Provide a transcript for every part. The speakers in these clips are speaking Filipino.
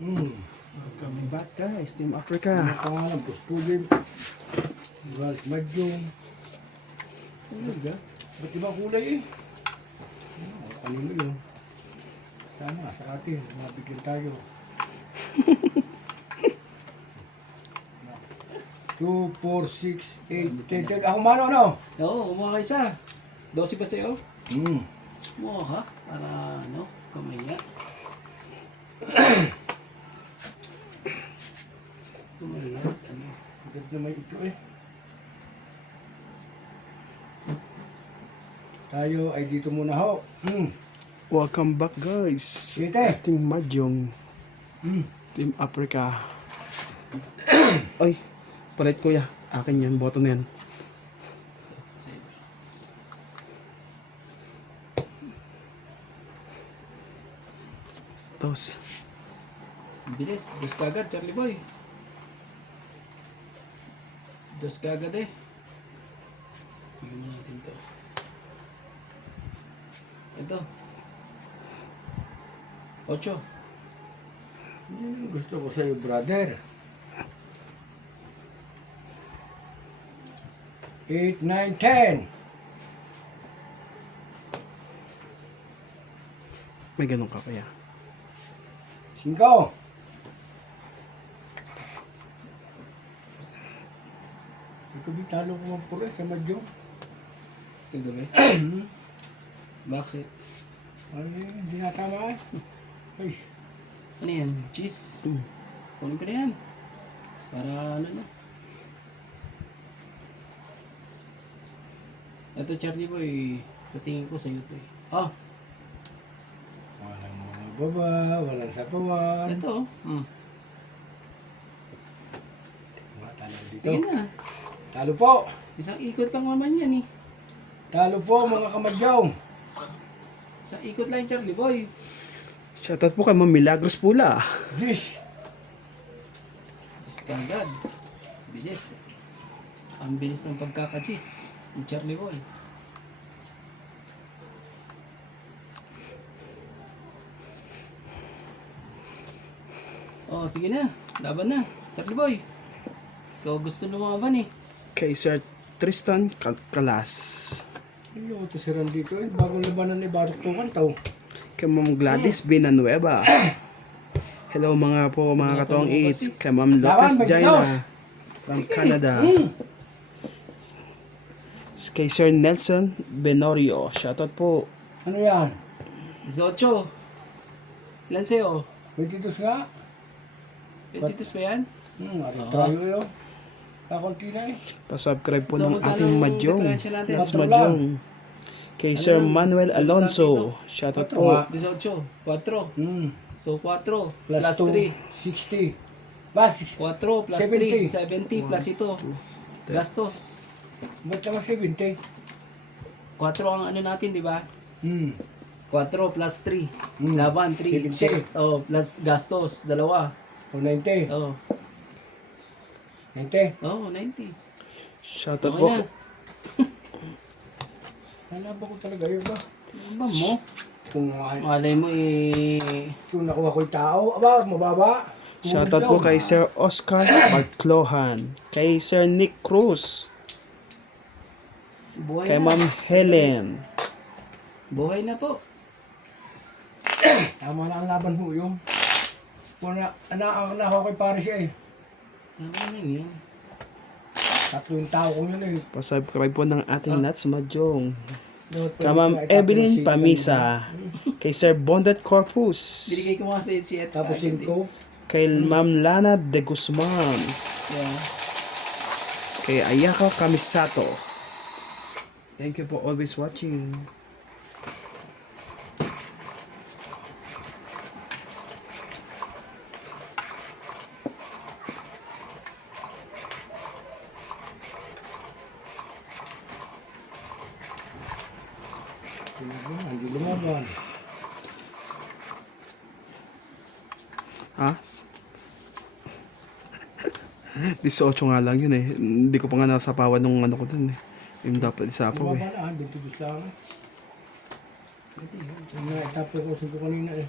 Welcome back guys, Team Africa. Ano pangalan? Pustulin. Ralph Madyong. Ano ba? Ba't iba kulay eh? Kanino yun? Sama sa atin. Mabigyan tayo. 2, 4, 6, 8, 10. Ako mano ano? Oo, umuha ka isa. 12 ba sa'yo? Hmm. Umuha ka. Para ano, kamaya. Kamaya, ano. Agad na may ito eh. Tayo ay dito muna ho. Welcome back guys. Siyete. Team Mahjong, Team Africa. Ay, palit kuya. Akin yan, boto na yan. Tos. Bilis. Dos kagad, Charlie Boy. Dos kagad eh. Tingnan natin to. Ito. 8. Gusto ko sa'yo, brother. 8, 9, 10. May ganun ka kaya. 5. Ikaw bitalo ko ang puro sa Madyo. Ito ba? Bakit? Ano yun? Hindi natama eh. Ay, Ano yan? Cheese? Kunin ko na yan. Para ano na. Ito Charlie Boy, sa tingin ko sa'yo to eh. Oh, walang mga baba, walang sapawan. ito. Mga talo dito. Sige na. Talo po. Isang ikot lang naman yan eh. Talo po mga kamadyaw. Isang ikot lang Charlie Boy. Shoutout po kay Ma'am Milagros Pula. Dish. Standard. Bilis. Ang bilis ng pagkakachis ni Charlie Boy. Oh, sige na. Laban na. Charlie Boy. Ikaw gusto lumaban eh. Kay Sir Tristan Kalas. Hindi ko tasiran dito eh. Bagong labanan ni Barok Tukan tao. Kay Ma'am Gladys Binanueva. Hello mga katong eats. Kay Ma'am Lopez Jaina from Canada. Kay Sir Nelson Benorio. Shoutout po. Ano yan? 18. Ilan sa'yo? 22 nga. 22 ba yan? Ano tayo yun? Kakunti na eh. Pa-subscribe po So, ng magkano ating Mahjong. differential natin? That's Tatlo Mahjong. Kay Ano Sir lang? Manuel Ano Alonso. lang Shoutout Tatlo po. nga. 18. 4. So 4 Plus plus 2, 3. 60. Ba, 60. 4 plus 70. 3. 70 plus ito. Gastos. Ba't naman 70? 4 ang ano natin, di ba? 4 plus 3. Hmm. Laban, 3. 70. Oh, plus gastos, 2. O 90. Oh, 90. oh 90. Shoutout Okay po. na. Hanap ko talaga yun ba? Ano ba mo? Kung, Malay mo eh. kung nakuha ko yung tao, aba, mababa. Shoutout po kay Sir Oscar Marclohan. Kay Sir Nick Cruz. Buhay Kay na. Ma'am Helen. Buhay na po. Tama na ang laban ho yung. Kung nakuha ko yung pare siya eh. Tama na yun. 3 yung tao ko yun eh. Pa-subscribe po ng ating Nuts Mahjong. Dapat Kay Ma'am pwede Evelyn tapos Pamisa. Kay Sir Bondet Corpus. Binigay ko mga sa si Tapos 5. Kay Ma'am Lana de Guzman. Yeah. Kay Ayako Kamisato. Thank you for always watching. Hindi lumaban. Ha? 18 nga lang yun eh. Hindi ko pa nga nasapawan nung ano ko dun eh. Yung dapat isapaw eh. Lumaban 22 lang. Yung nga, itapos ko 5 kanina eh.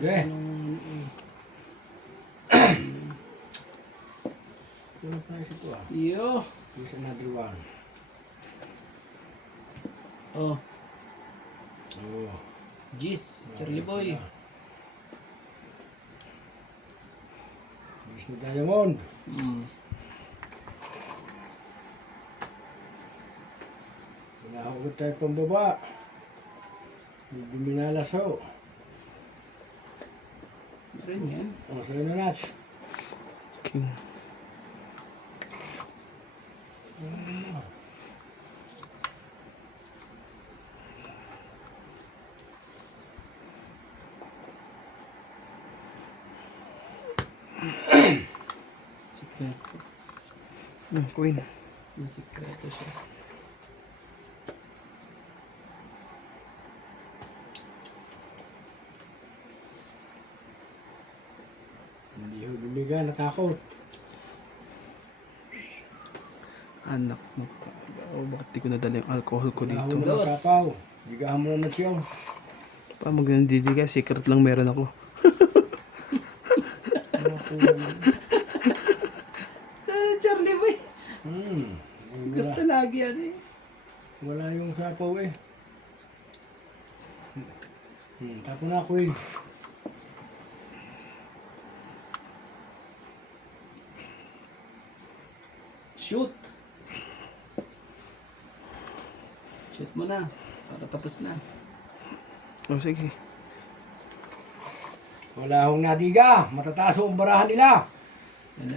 Yeah. Anong- Ano pa ito ah? Yo. Here's another one. Oh, Oh. Gis, Charlie Boy. Here's na diamond. Hmm. Pinahugot tayo pambaba. Medyo minalaso. Rin yan. O, sa'yo na Nats. King. Sikreto. Queen. May sikreto siya. Hindi ho lumiga, natakot. Anak mo. Oh, bakit di ko nadala yung alcohol ko Wala ho dito? na kapaw. Bigahan mo na Nats yun. Pa magnandidiga, secret lang meron ako. Charlie Boy. Gusto lagi yan eh. Wala yung sapaw eh. Tapo na ako eh. Shoot. Shoot mo na. Para tapos na. Oh, sige. Wala akong nadiga. Matataas ang barahan nila. Yan na.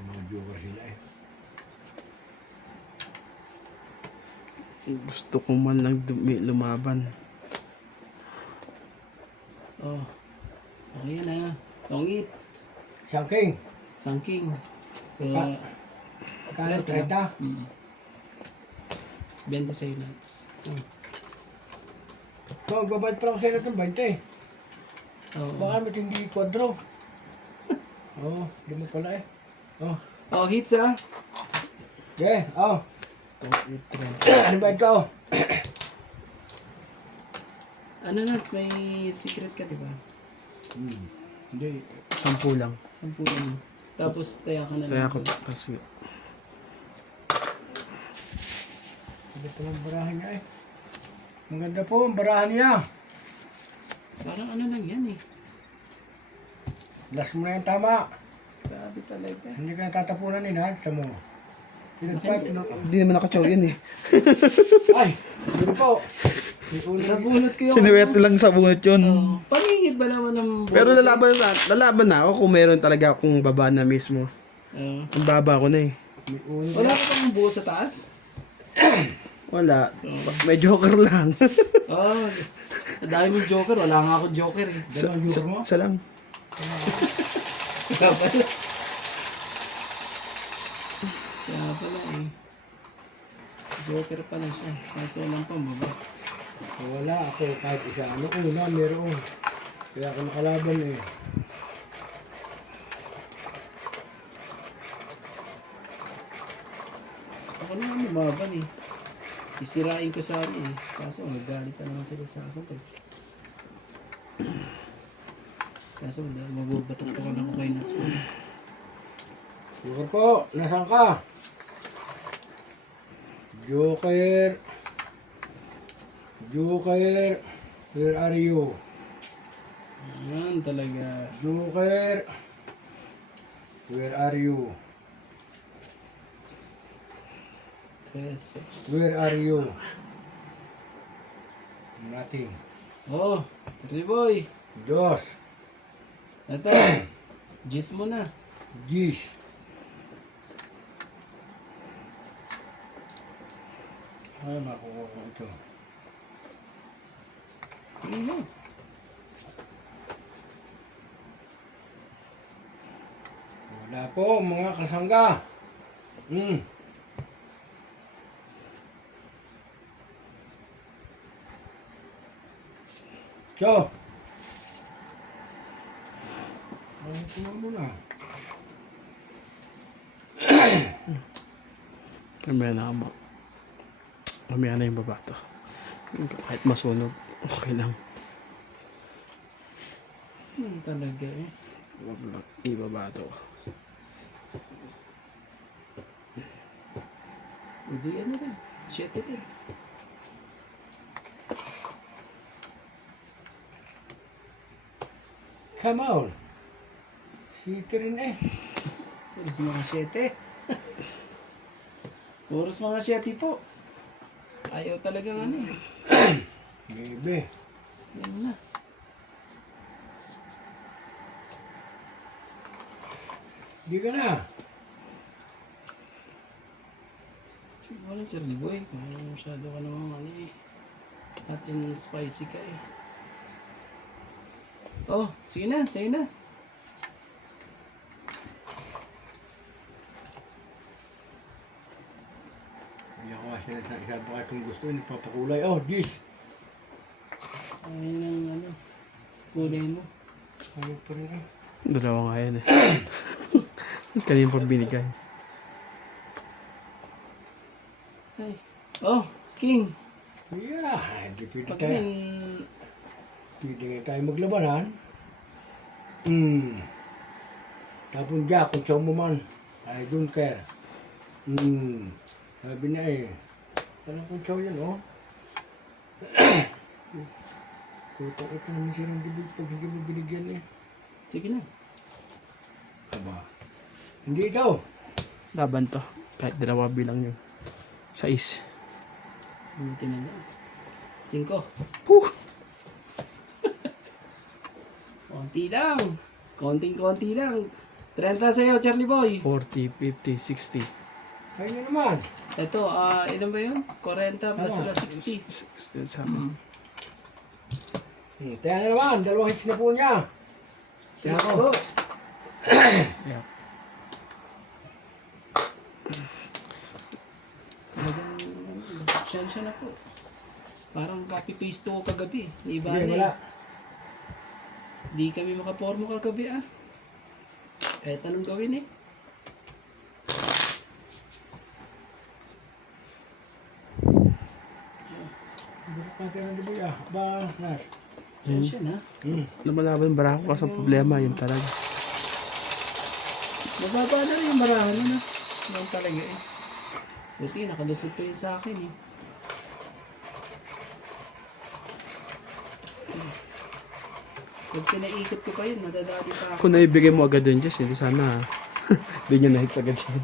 Mga joker sila eh. Gusto ko man lang lumaban. Oh. Okay na. Tongit. Sangking. Sangking. So, Kano 30? 26 nuts. So, magbabayad pa lang sa'yo ng 20. Oh. Baka matindi kwadro. Oo, di mo pala eh. Oh, Oh, hits ah. okay, oh. Ano ba ito? Ano nuts, may secret ka diba? Hindi. 10 lang. 10 lang. Tapos taya ka na Kaya lang. ako, kasi Hindi pa lang barahan niya eh. Maganda po ang barahan niya. Parang ano lang yan eh. Last mo na yung tama. Grabe talaga. Hindi ka natatapunan eh, ha? Sa mo. Pinagpahit, hindi naman nakachow yun eh. Ay, hindi po. May ulo Sa rin. bunot ko yung Sinuwerte lang sa bunot yun. Oh, paningit ba naman ng bunot? Pero lalaban na ako kung meron talaga akong baba na mismo. Oh. Ang baba ko na eh. May ulo. Wala ka pang buo sa taas? Wala. May joker lang. Oh, dahil mo joker. Wala nga akong joker eh. Dalawang joker mo? Isa lang. Kaya pala. Kaya pala eh. Joker pala siya. Kaso lang pang baba. Wala ako kahit isa. Ano una, meron. Kaya ako nakalaban eh. Gusto ko naman lumaban eh. Isirain ko sana eh. Kaso magalit na naman sila sa akin eh. Kaso mabubatok ko lang ako kay Nats mo. Joker po, nasaan ka? Joker. Joker. Where are you? Yan talaga. Joker. Where are you? Yes. Where are you? Nothing. Oh, Terry Boy. Diyos. Ito. Gis mo na. Gis. Ay, makuha ko ito. Ano? Wala po, mga kasangga. So. Ano po mo na? Mamaya na ako. Mamaya na yung baba to. Kahit masunog, okay lang. Talaga eh. Wag lang ibaba to. Hindi ano rin. 7 din. Come on. City rin eh. Puros mga 7. Puros mga 7 po. Ayaw talagang ano eh. Bebe. Yan na. Di ka na. Wala Charlie Boy. Kung masyado ka naman ano eh. Hot and spicy ka eh. Oh, sige na, sige na. Hindi ako kasi nagsasabi ka kung gusto yun, ipapakulay. Oh, this. Ayun ang ano. Kulay mo. Ano pa rin eh. Dalawa nga yan eh. Kanina pa binigay. Ay. Oh, King. Yeah, hindi pwede Pag tayo. yan, Pwede nga tayo maglabanan. Tapon dyan, kung siya mo man. I don't care. Sabi niya eh. Parang kung siya yan, oh. Tutok ito naman siya ng dibig pag hindi mo binigyan eh. sige na. Aba. Hindi ikaw. Laban to. Kahit dalawa bilang yun. 6. Buti na lang. 5. Whew! Konti lang. Konting-konti lang. 30 sa'yo, Charlie Boy. 40, 50, 60. Kayo na naman. Ito, ilan ba yun? 40 plus Tama. 60. Sa amin. Kaya na naman, dalawang hits na po niya. Kaya Let's ako. go. Yeah. Talagang, siya na po. Parang copy-paste ko kagabi. Iba Hindi, na wala. eh. Di kami makapormo kagabi ah. Kahit anong gawin eh. Bakit natin ang diboy ah? Ba, Nash. Siya na. Lumalaban yung barako kasi ang problema yun talaga. Mababa na rin yung marahan na. Yan talaga eh. Buti, nakalusot pa yun sa akin eh. Pag pinaikot ko pa yun, madadali pa ako. Kung naibigay mo agad yun, Jess, hindi sana hindi nyo na-hits agad yun.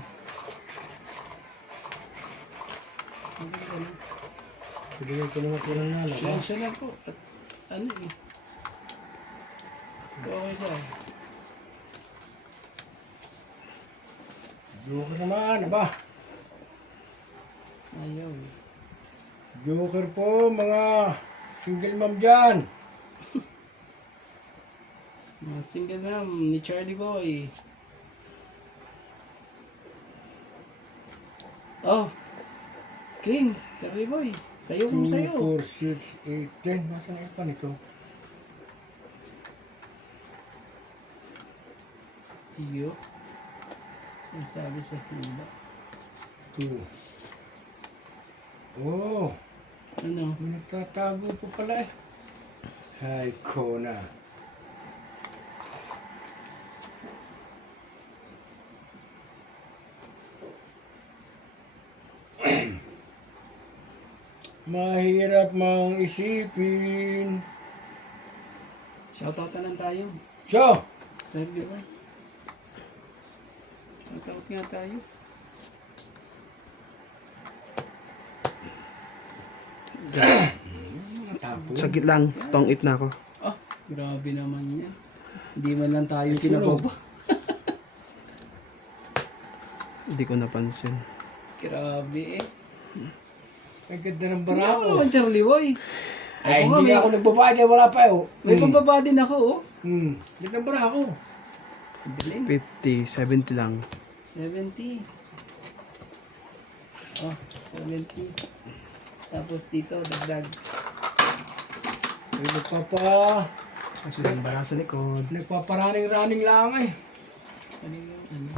Bigyan ko naman po ng nala. Siya na po. At ano eh. Okay siya. Joker naman, aba. Ayaw. Joker po, mga single mom dyan. Mga single ma'am ni Charlie Boy. Oh! King! Charlie Boy! Sayo kung 2, sayo. 4, 6, 8, 10. Nasaan yung pa nito? Iyo. Sabi sa hula. 2. Oh, Ano? may nagtatago po pala eh. Hay ko na. Mahirap mang isipin. Shoutout na lang tayo. So, Charlie Boy. Shoutout nga tayo. Sagit lang, tong it na ako. Ah, grabe naman yan. Hindi man lang tayo pinababa. Hindi ko napansin. Grabe eh. ang ganda ng Hindi ako barako. naman Charlie Boy. Ay, Ako nga, hindi may- ako nagbaba dyan, wala pa eh. May pambaba din ako oh. Ganda ng barako. Bilin. 50, 70 lang. 70. Oh, 70. Tapos dito, dagdag. Ay, Kasi yung bala sa likod. nagpaparaning-raning lang eh. Ano yung ano?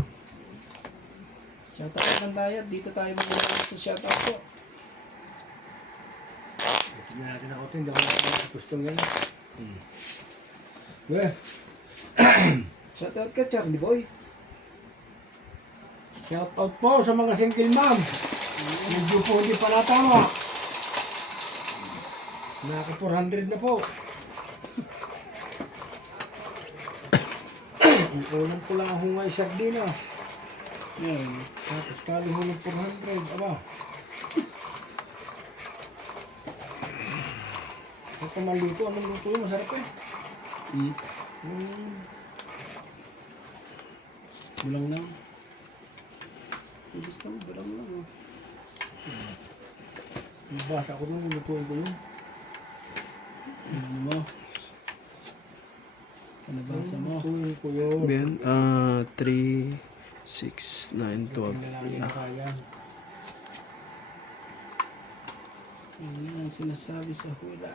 Shoutout lang tayo. Dito tayo mag-uwi sa shoutout po. Tignan natin ako ito, hindi ako gustong yan. Eh, Shoutout ka, Charlie Boy. shout out po sa mga single mom. Medyo po hindi pa natama. Naka 400 na po. Ang ulam ko lang ang hungay sardinas. Yan. Tapos kali hulog 400. Aba. Ito maluto. Anong luto yun? Masarap eh. Bulang lang. Kung gusto mo, bulang lang. Oh. Basa ko nung lutuin ko yun. Ano mo? Panabasa mo. Lutuin ko yun. Ben, 3, 6, 9, 12. Pinalangin Yeah. kaya. Yan ang sinasabi sa hula.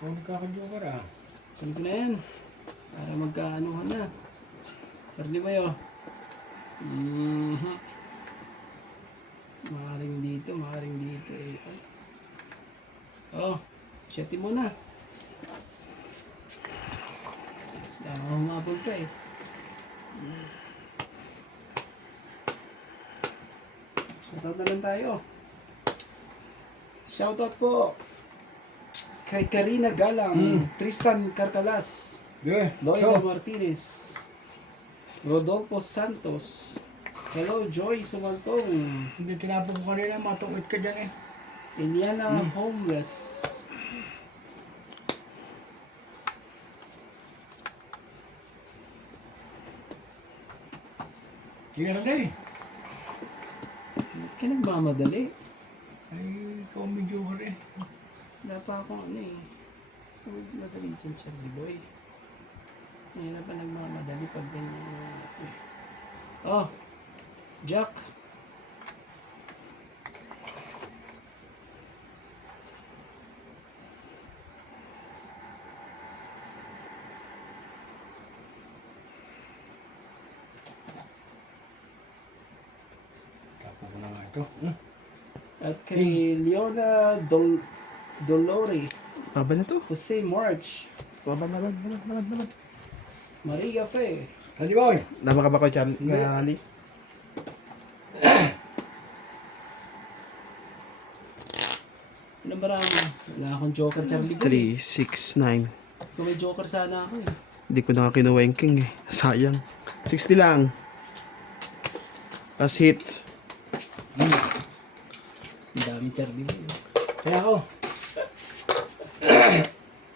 Kung nagkakajoker ah. Saan ko na yan? Para magkaanuhan na. Charlie Boy, oh. Maaring dito, maaring dito. Eh. Oh, siyati mo na. Dama humabog pa eh. Shoutout na lang tayo. Shoutout po kay Karina Galang, Tristan Carcalas, Yeah. Loida Martinez, Rodolfo Santos, hello Joy Sumaltong, Hindi tinapon ko kanina. Matungkit ka dyan eh. Eliana Homeless, Sige na day. ba't ka nagmamadali? Ay, ikaw medyo joker eh. Wala pa akong ano eh. Huwag madali dyan, Charlie Boy. Ngayon na pa nagmamadali pag ganyan. Oh, Jack. Tapon ko na nga ito. At kay Leona Dolore, Laban na to. Jose March, Laban. Maria Fe, Ready boy? Laban ka ba ko, Charlie? Hindi. Ali? ilang barama? Wala akong joker, Charlie Boy. 3, 6, 9. Kung may joker sana ako eh. Hindi ko na kinuha yung king eh. Sayang. 60 lang. Last hits. Ang dami Charlie Boy. Kaya ako.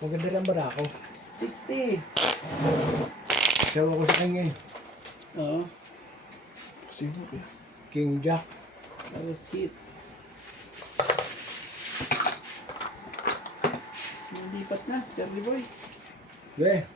Maganda lang ba ako? 60. Sawa ko sa kanya eh. Oo. Sino? King Jack. Tapos hits. Nalipat na, Charlie Boy. Yeah.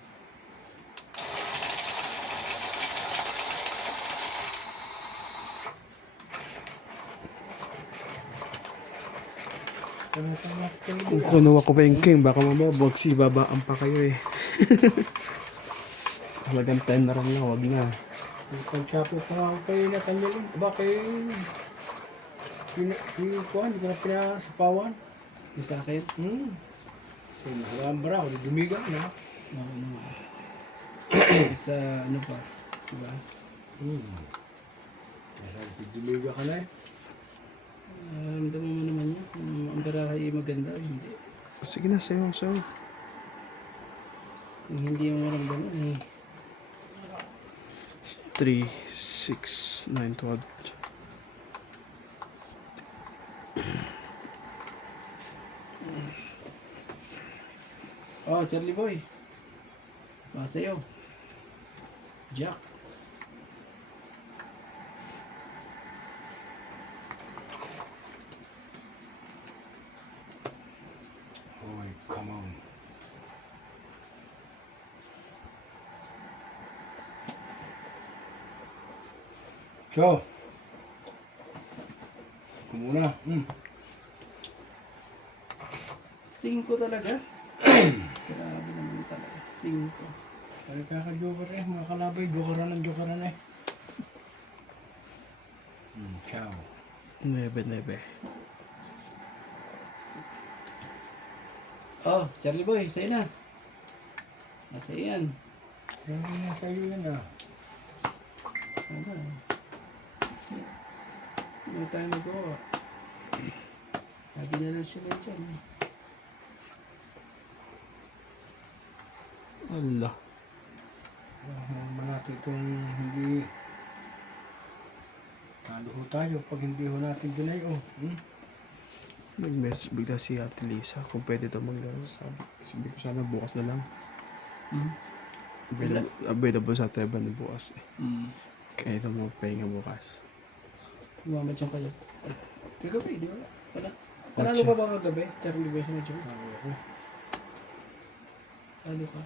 Kung kunuha ko pa yung king, baka mamaya boxy, babaan pa kayo eh. Halagang 10 na lang na, wag na. Pag-chapel pa nga ako kay Nathaniel. Aba kay... Kuhan, hindi ko na pinasapawan. Yung sa akin. So, nakabara ako. Dumiga na. Oo naman. Sa ano pa. Diba? Sabi, dumiga ka na eh. Ramdaman mo naman yun. Kung ang baraha ay maganda o hindi. Sige na, sayo. Kung hindi mo maramdaman eh. 3, 6, 9, 12. Oh, Charlie Boy. Baka sa'yo. Jack. Hoy, come on. So. Kumuna. 5 talaga. Grabe naman talaga. 5. Ay, kaka-joker eh. Mga kalabay, jokeran eh. Ciao. 9. Oh, Charlie Boy, sa'yo na. Kasi yan. Hindi na sa'yo yan ah. Ano? Hindi tayo nagawa. Sabi na lang sila dyan. Allah. Malaki itong hindi talo ho tayo pag hindi ho natin ginay oh. Nag-message bigla si Ate Lisa kung pwede ito maglaro. Sabi ko sana bukas na lang. Available sa Teban na bukas. Kaya ito magpahinga bukas. Gumamit siya kayo. Kagabi, di ba? Wala. Panalo ka ba kagabi? Charlie Boy sa medyo? Ano ka?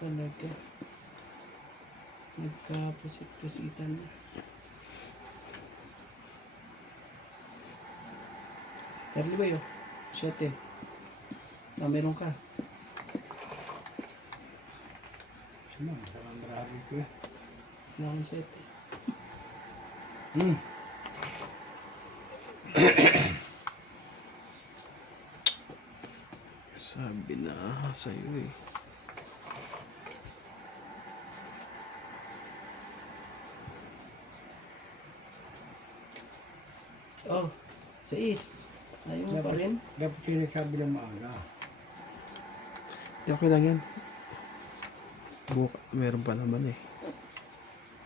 Talaga. Nagkapusit-pusitan na. Charlie Boy, oh. 7. Meron ka. Parang marami ito eh. Wala kang 7. Sabi na sa'yo eh. Oh, 6. Ayaw mo pa rin? Dapat siya nagsabi ng maaga. Okay lang yan. Meron pa naman eh.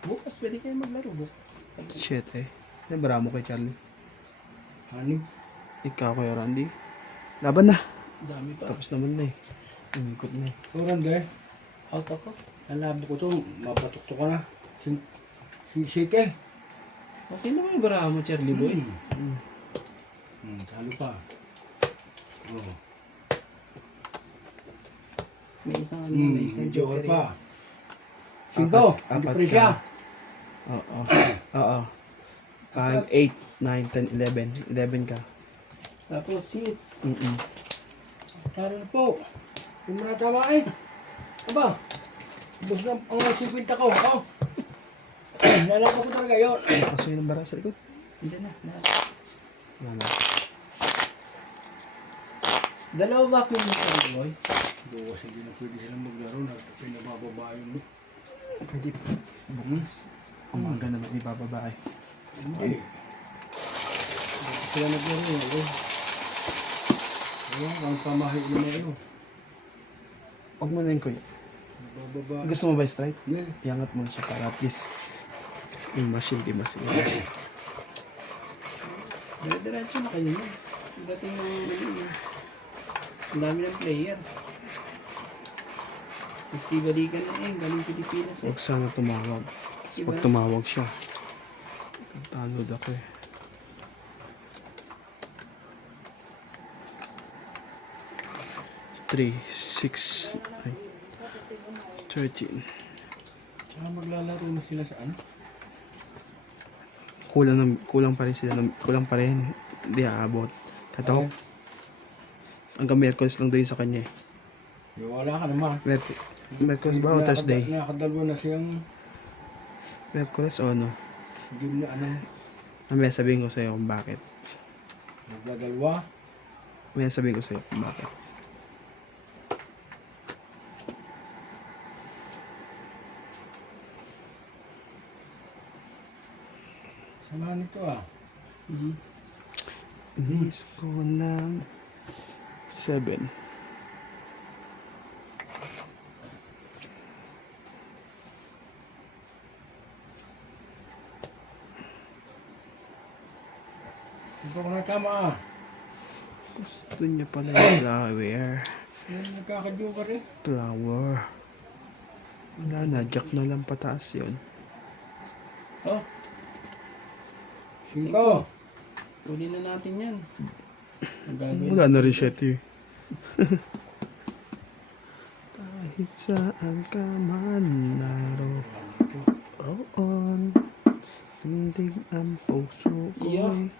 Bukas, pwede kayo maglaro bukas. Shit eh. Nabara mo kay Charlie. Ano? Ikaw kay Randy. Laban na. Dami pa. Tapos naman na eh. Umikot na eh. Oran dahil. Out ako. Ang labo ko ito, mapatukto ka na. Sike. Okay naman yung baraha mo, Charlie Boy. Talo pa. Oh. May isang ano, may isang joker pa. eh. 5. Hindi pa rin siya. Oo. Oo. 5, 8, 9, 10, 11. 11 ka. Tapos hits. Talo na po. Hindi mo na tama eh. Aba. Bus na ang 50 ko. Oh. Nalako ko talaga yun. Kaso yun ang bara sa likod. Hindi na. Wala. Dalawa ba yung Charlie Boy? Bukas hindi na pwede silang maglaro na pinabababa yung look. Pwede pa. Bukas. Umaga naman ibababa eh. Hindi. Sila naglaro yun. Ayun, ang pamahit naman yun. Huwag mo na yun kuya. Nabababa. Gusto mo ba straight? Yeah. Iangat mo siya para at least yung machine di masin. Diretso na kayo na. Dating ng ano. Ang dami ng player. Nagsibalikan na eh. Galing Pilipinas eh. Huwag sana tumawag. Kasi pag tumawag siya, tatanod ako eh. Three, 6, 9, 13. Tsaka maglalaro na sila sa ano? Kulang pa rin sila. Kulang pa rin. Hindi aabot. Katok. Hanggang Miyerkules lang doon sa kanya eh. Wala ka naman. Miyerkules ba o Thursday? Nakadalwa na siyang Miyerkules o ano? game na ano. Mamaya sabihin ko sa'yo kung bakit. Nagdadalwa. Mamaya sabihin ko sa'yo kung bakit. Samahan nito ah. Miss ko lang 7. Ito ko na tama ah. Gusto niya pala yung flower. Nagkakajoker eh. Flower. Wala na, jack na lang pataas yun. Oh, 5. tuloy na natin yan. Wala na rin siya eh. Kahit saan ka man naroon, tindig ang puso ko Iyo. ay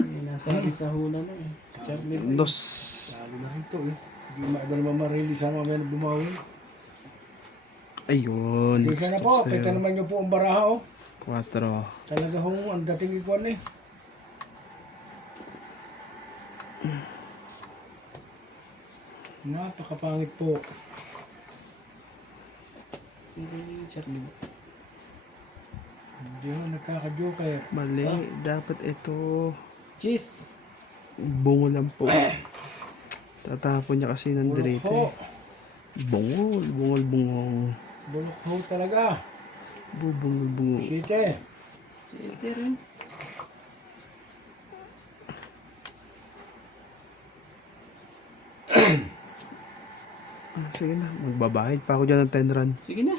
May nasabi sa hula na eh. Si Charlie Boy. dos. Lalo na ito eh. Hindi maiba naman marili sa mga may bumawi. Ayun. Sisa na Gusto po, ko kita sa'yo. naman niyo po ang baraha, oh. 4. Talaga hong ang dating ikuan eh. Napakapangit po. Hindi yung Charlie Boy. Hindi mo nagkaka-joker. Mali. Dapat ito. Cheese! Bungo lang po. Tatapon niya kasi ng Bulok direte. ho. Bungol. Bungol, bungong. Bulok ho talaga. Bubungol, bungol. Site. Siyete rin. Sige na. Magbabayad pa ako dyan ng 10 run. Sige na.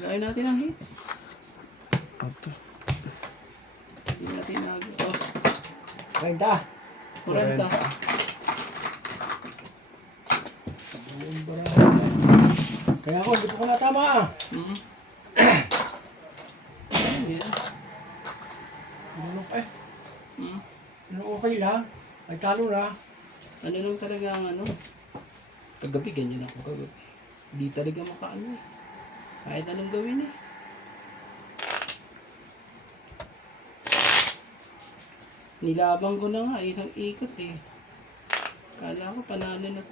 Lagay natin ang hits. Ato. Hindi natin nag... Oh, 30. 40. Buong baraha. Kaya ako, hindi ko natama. Mhm. Hindi na. Bulok eh. Mhm. Ano okay lang? Ay talo na. Ano lang talaga ang ano? Kagabi, ganyan ako kagabi. Hindi talaga makaano eh. Kahit anong gawin eh. Nilabang ko na nga, isang ikot eh. Kala ko panalo na...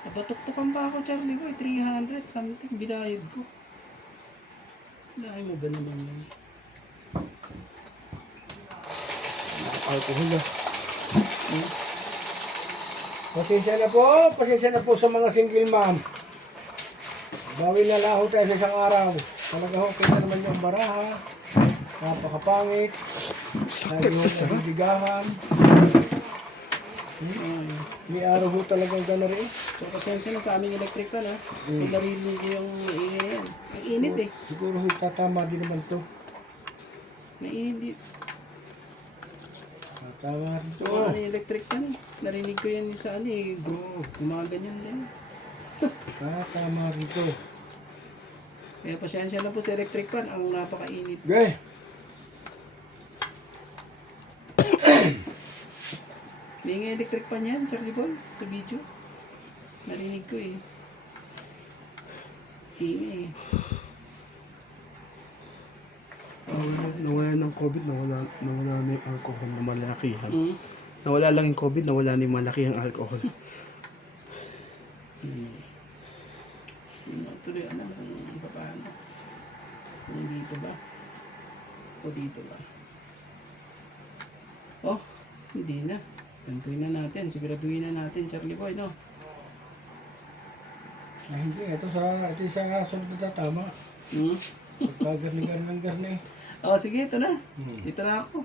Napatuktukan pa ako, Charlie Boy. 300 something, binayad ko. Dahil mo ba naman yun? Alcohol na. Pasensya na po sa mga single mom. Bawi na lang ho tayo sa isang araw. Talaga ho, kita naman yung baraha. Napakapangit. Sakit Lagi ho na sakit. nabibigahan. May araw ho talagang gano'n rin. So, pasensya na sa aming electric fan ha. Pinarili ko yung ingay yan. Ang init eh. Siguro ho tatama din naman to. May init. Tatama rin So, to. ano yung electric fan eh. Narinig ko yan sa ano eh. Gumaganyan din. Tatama rin to. Kaya pasensya na po sa electric fan. Ang napakainit. Okay. May nga electric fan yan, Charlie Boy. Sa video. Narinig ko eh. Ingay eh. Nawala ng COVID, nawala na yung alcohol na malakihan. Mm. Nawala lang yung COVID, nawala na yung malaki ang alcohol. Hindi tuloy alam kung paano. Kung dito ba? O dito ba? Oh, hindi na. Gantuin na natin. Siguraduhin na natin, Charlie Boy, no? Ay, hindi. Ito sa sunod na tatama. Hmm? Pagkagarni-garni. Oh, sige, ito na. Dito na ako.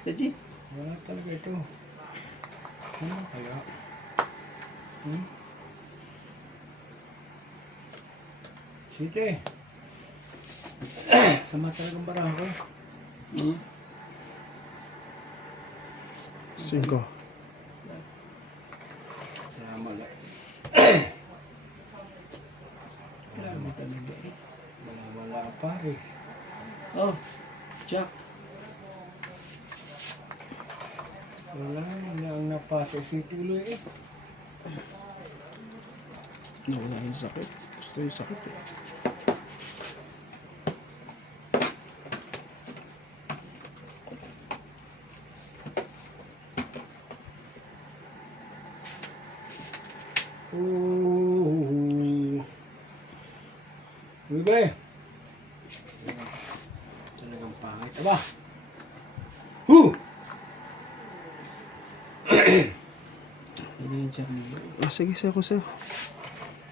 Sa Gis. Wala talaga ito. Ano kaya? Site. Sama talagang baraha ko. Hmm? 5. Sama lang. Grabe talaga eh. Wala Paris. Oh, Jack. Wala ang napasa si tuloy eh. Nawala yung sakit. Gusto yung sakit eh. Bebe. Talagang pangit. Aba. Ano yung Charlie Boy? Sige, sa'yo ko sa'yo.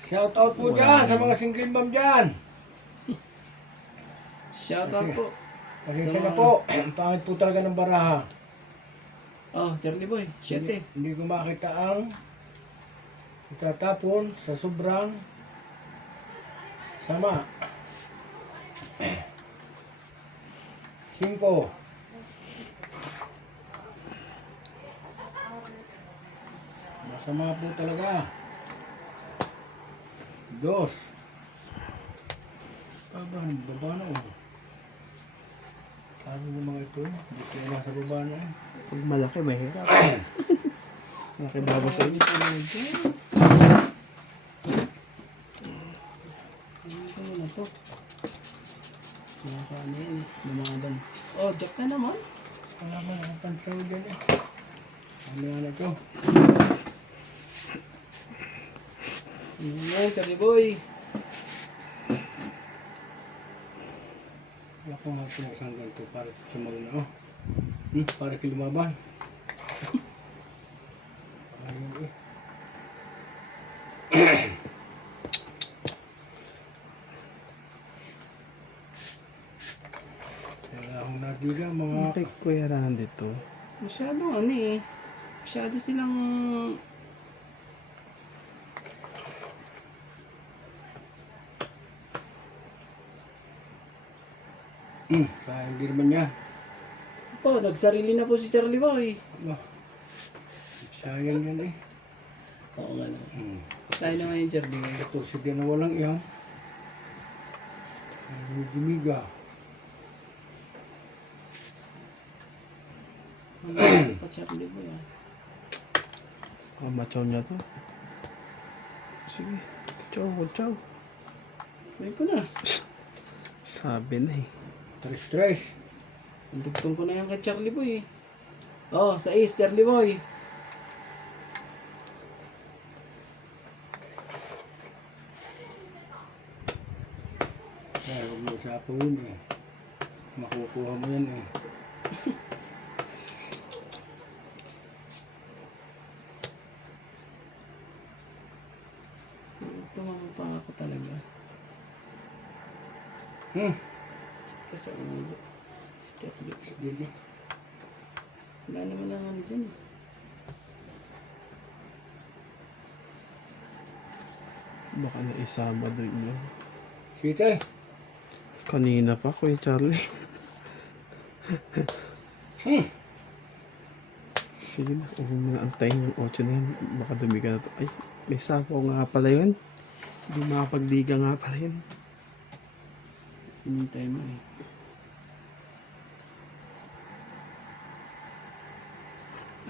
Shout out po dyan sa mga single mom dyan. Shout out po. Pasensya na po. Ang pangit po talaga ng baraha. Oh, Charlie Boy. 7. Hindi ko makita ang itatapon sa sobrang sama. 5. Masama po talaga. 2. Baba na oh. Sabi ng mga ito, hindi sila nasa baba na eh. Pag malaki, mahirap. Malaki babas sa inyo. ito. Nakakaano yan eh. Lumaban. Oh, jack na naman. Wala man akong pansaw dyan eh. Ano yan ito? Ano yan, Charlie Boy? Wala ko nga pinasang ganito para sumagal na. Para kilumaban. Ayun eh. Wala akong nabila mga... Okay, Kuya Randy to. Masyado ano eh. Masyado silang... Sayang din naman yan. Po, nagsarili na po si Charlie Boy. Aba, sayang yan eh. Oo nga lang. Tayo na ngayon, Charlie. Ito si din na walang iyaw. Medyo miga. Ano pa Charlie Boy ah. Machaw niya to. Sige. Ciao. May ko na. Sabi na eh. Tres. Dugtong ko na yan kay Charlie Boy. Oh, sa Ace, Charlie Boy. Kaya huwag mo usapo yun eh. Makukuha mo yan eh. Tumama pa ako talaga. Ka sa ulo. Charlie. Dili. Wala naman lang ano dyan eh. Baka naisama doon yun. Sita eh. Kanina pa, Kuya Charlie. Sige na, huwag mo na antayin yung 8 na yan. Baka dumi ka na to. Ay, may sako nga pala yun. Hindi makapagliga nga pala yun. Hinintay mo eh.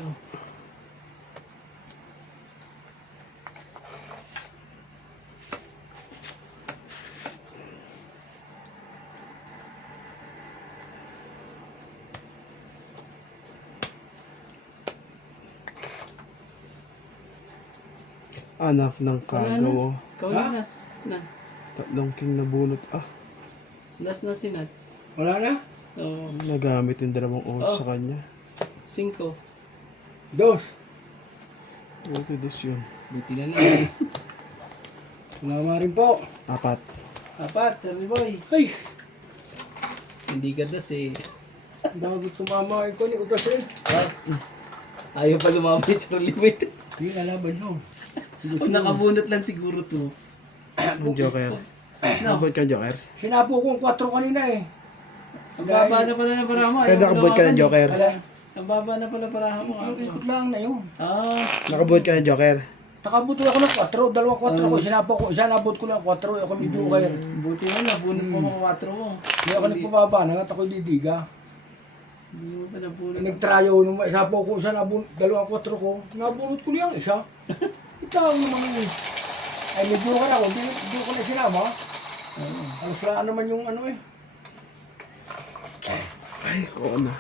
Oh. Anak ng Wala na. kagaw. Ikaw na, last. Na. 3 king na bunot. Ah, Last na si Nats. Wala na? Oo. nagamit yung 2 oras sa kanya. 5. Dos. Buti dos yun. Buti na lang. Sumama rin po. 4. 4, Charlie Boy. Ay! Hindi ka das eh. Bago sumama ito ni Utas eh. Ayaw pa lumamay, Charlie Boy. Hindi nalaban no. Kung nakabunot lang siguro to. Ang Joker. Nakabot ka, Joker? Sinapo ko ang 4 kanina eh. Ang baba na pala ng paraha mo. Kaya nakabot ka ng Joker. Ang baba na pala paraha mo. Ang ikot lang na yun. Ah, Nakabot ka ng Joker? Nakabuto ako ng 4. 2 4 ko. Sinapo ko. Isa nabot ko lang 4. Ako ni Joker. buti na nabunot mo mga 4 mo. Hindi ako nagpababa. Nangat ako didiga. Hindi mo pa nabunot. Nagtrayo nung isa po ko. Isa nabunot. 2 4 ko. Nabunot ko lang isa. Ikaw naman eh. Ay may Joker ako. Hindi ko na sinama. Ang sila naman yung ano eh. Ay, ko na.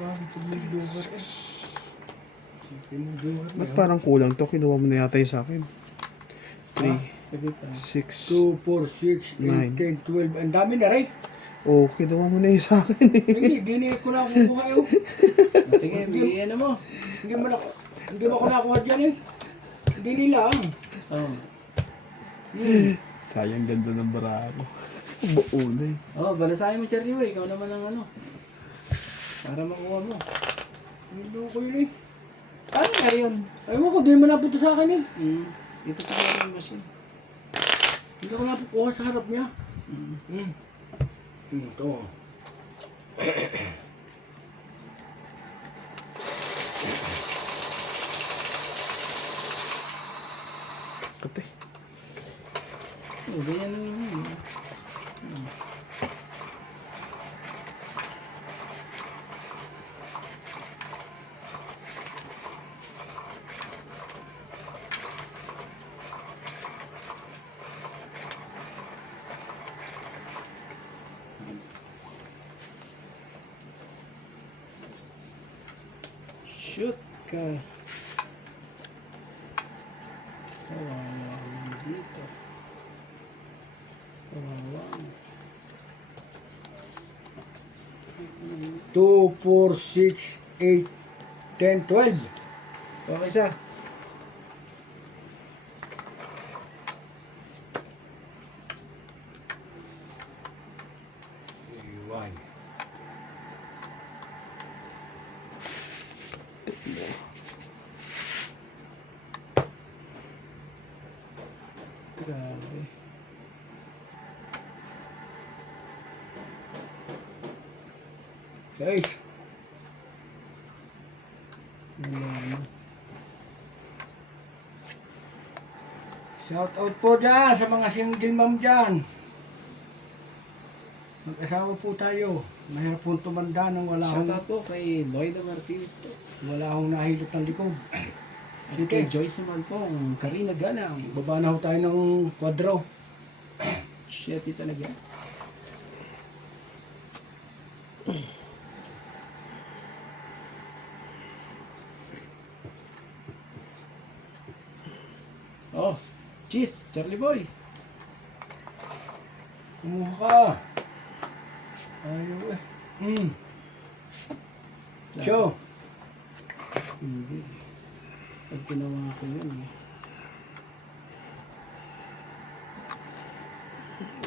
Bakit yung Joker eh? Yung Joker Ba't parang kulang to? Kinuha mo na yata yung sa akin. 3, Saglit ah. 2, 6. 4, 6, 8, 10, 12. Ang dami na rin. Oh, kinuha mo na yung sa akin eh. Hindi ko na kukuha yun. Sige, bigyan na mo. Hindi mo ko nakuha dyan eh. Hindi nila ah. Oh. Sayang ganda ng barako. Buo na eh. Oh, balasahin mo, Charlie Boy. Ikaw naman ang ano. Para makuha mo. Hindi ko yun eh. Ano nga yun? Ayaw ko, di mo napunta sa akin eh. Dito sa yung machine. Hindi ko napukuha sa harap niya. Ito. ganyan lang yun. Shoot ka. Kawawa naman dito. Kawawa. 2, 4, 6, 8, 10, 12. Okay, isa. Iwan. Grabe. Guys, Wala na. shout out po dyan sa mga single mom dyan. Mag-asawa po tayo. Mahirap po tumanda nang wala Shout akong, out po kay Lloyd Martins. wala akong nahilot ng likod. At kay Joyce naman po, ang Karina Galang. Baba na ho tayo ng kwadro. Shitty talaga. Oh, cheese, Charlie Boy. Kumuha ka. Ayaw eh. Show. Hindi. Pag ginawa ko yun eh.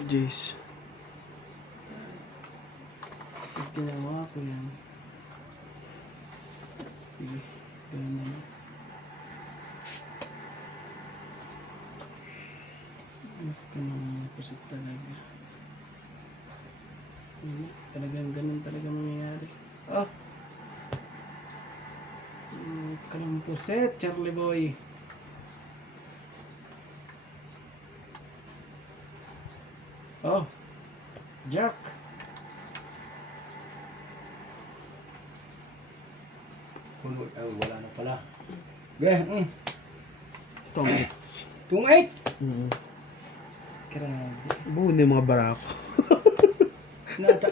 Jace. Pag ginawa ko yan. Sige, ganun na lang. Ganun pusit talaga. Hindi, talagang ganun talaga mangyayari. Oh! Kalampuset, Charlie Boy. Oh! Jack! Wala na pala. Be, Itong. Tung 8. Grabe. Buo na yung mga barako.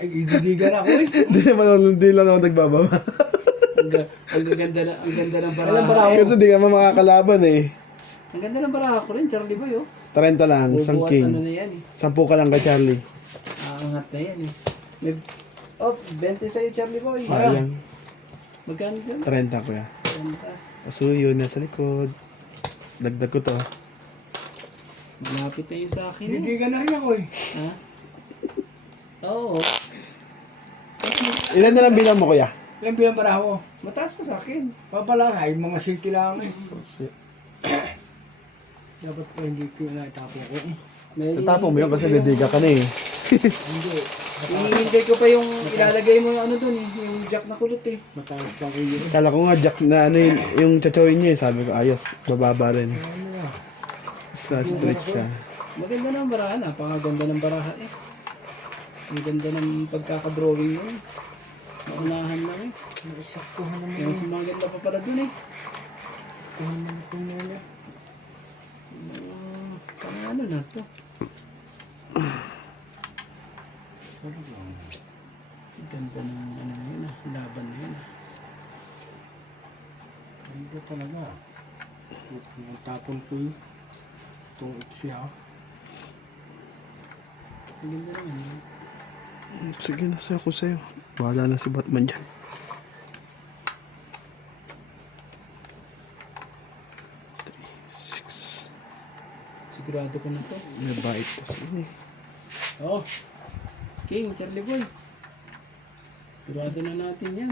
Ididigan ako eh. Hindi naman, hindi lang ako nagbababa. Ang ganda ng baraha. Alam baraha. Kasi di ka naman makakalaban eh. Ang ganda ng baraha ko rin, Charlie Boy, oh. 30 lang, isang Bubuhat king. ano na yan, eh. 10 ka lang kay Charlie. Aangat na yan, eh. May... Oh, 20 sa'yo, Charlie Boy. Sayang. Magkano dyan? 30 kuya. 30. Pasuyo, nasa likod. Dagdag ko to. Malapit na yun sa akin, eh. Ididigan na rin ako eh. Ha? Oo. Ilan na lang bilang mo kuya? Ilang bilang para ako. Mataas pa sa akin. Papala nga, mga silky lang eh. Dapat pa hindi ko na itapon ko. May Tatapon mo yun kasi didiga ka na eh. Hindi. hinihintay ko pa yung ilalagay mo yung ano dun, eh. Yung jack na kulot, eh. Mataas pa ko yun. Kala ko nga Jack na ano yung chachawin niya eh. Sabi ko ayos, bababa rin. Sa stretch ka. Maganda ng baraha, napakaganda ng baraha, eh. Ang ganda ng pagkakadrawing mo, eh. Maunahan lang, eh. Saktuhan naman. Yung mas maganda pa pala dun, eh. Saktuhan naman itong muna. Parang ano na to? Ganda ng ano na yun, ah. Laban na yun, ah. Hindi talaga. Ang tapon ko yun. Itong siya. Ang ganda naman, eh. Sige na sa'yo ko sa'yo. Bahala na si Batman dyan. Sigurado ko na to. May bait tas yun eh. Oh, King, Charlie Boy. Sigurado na natin yan.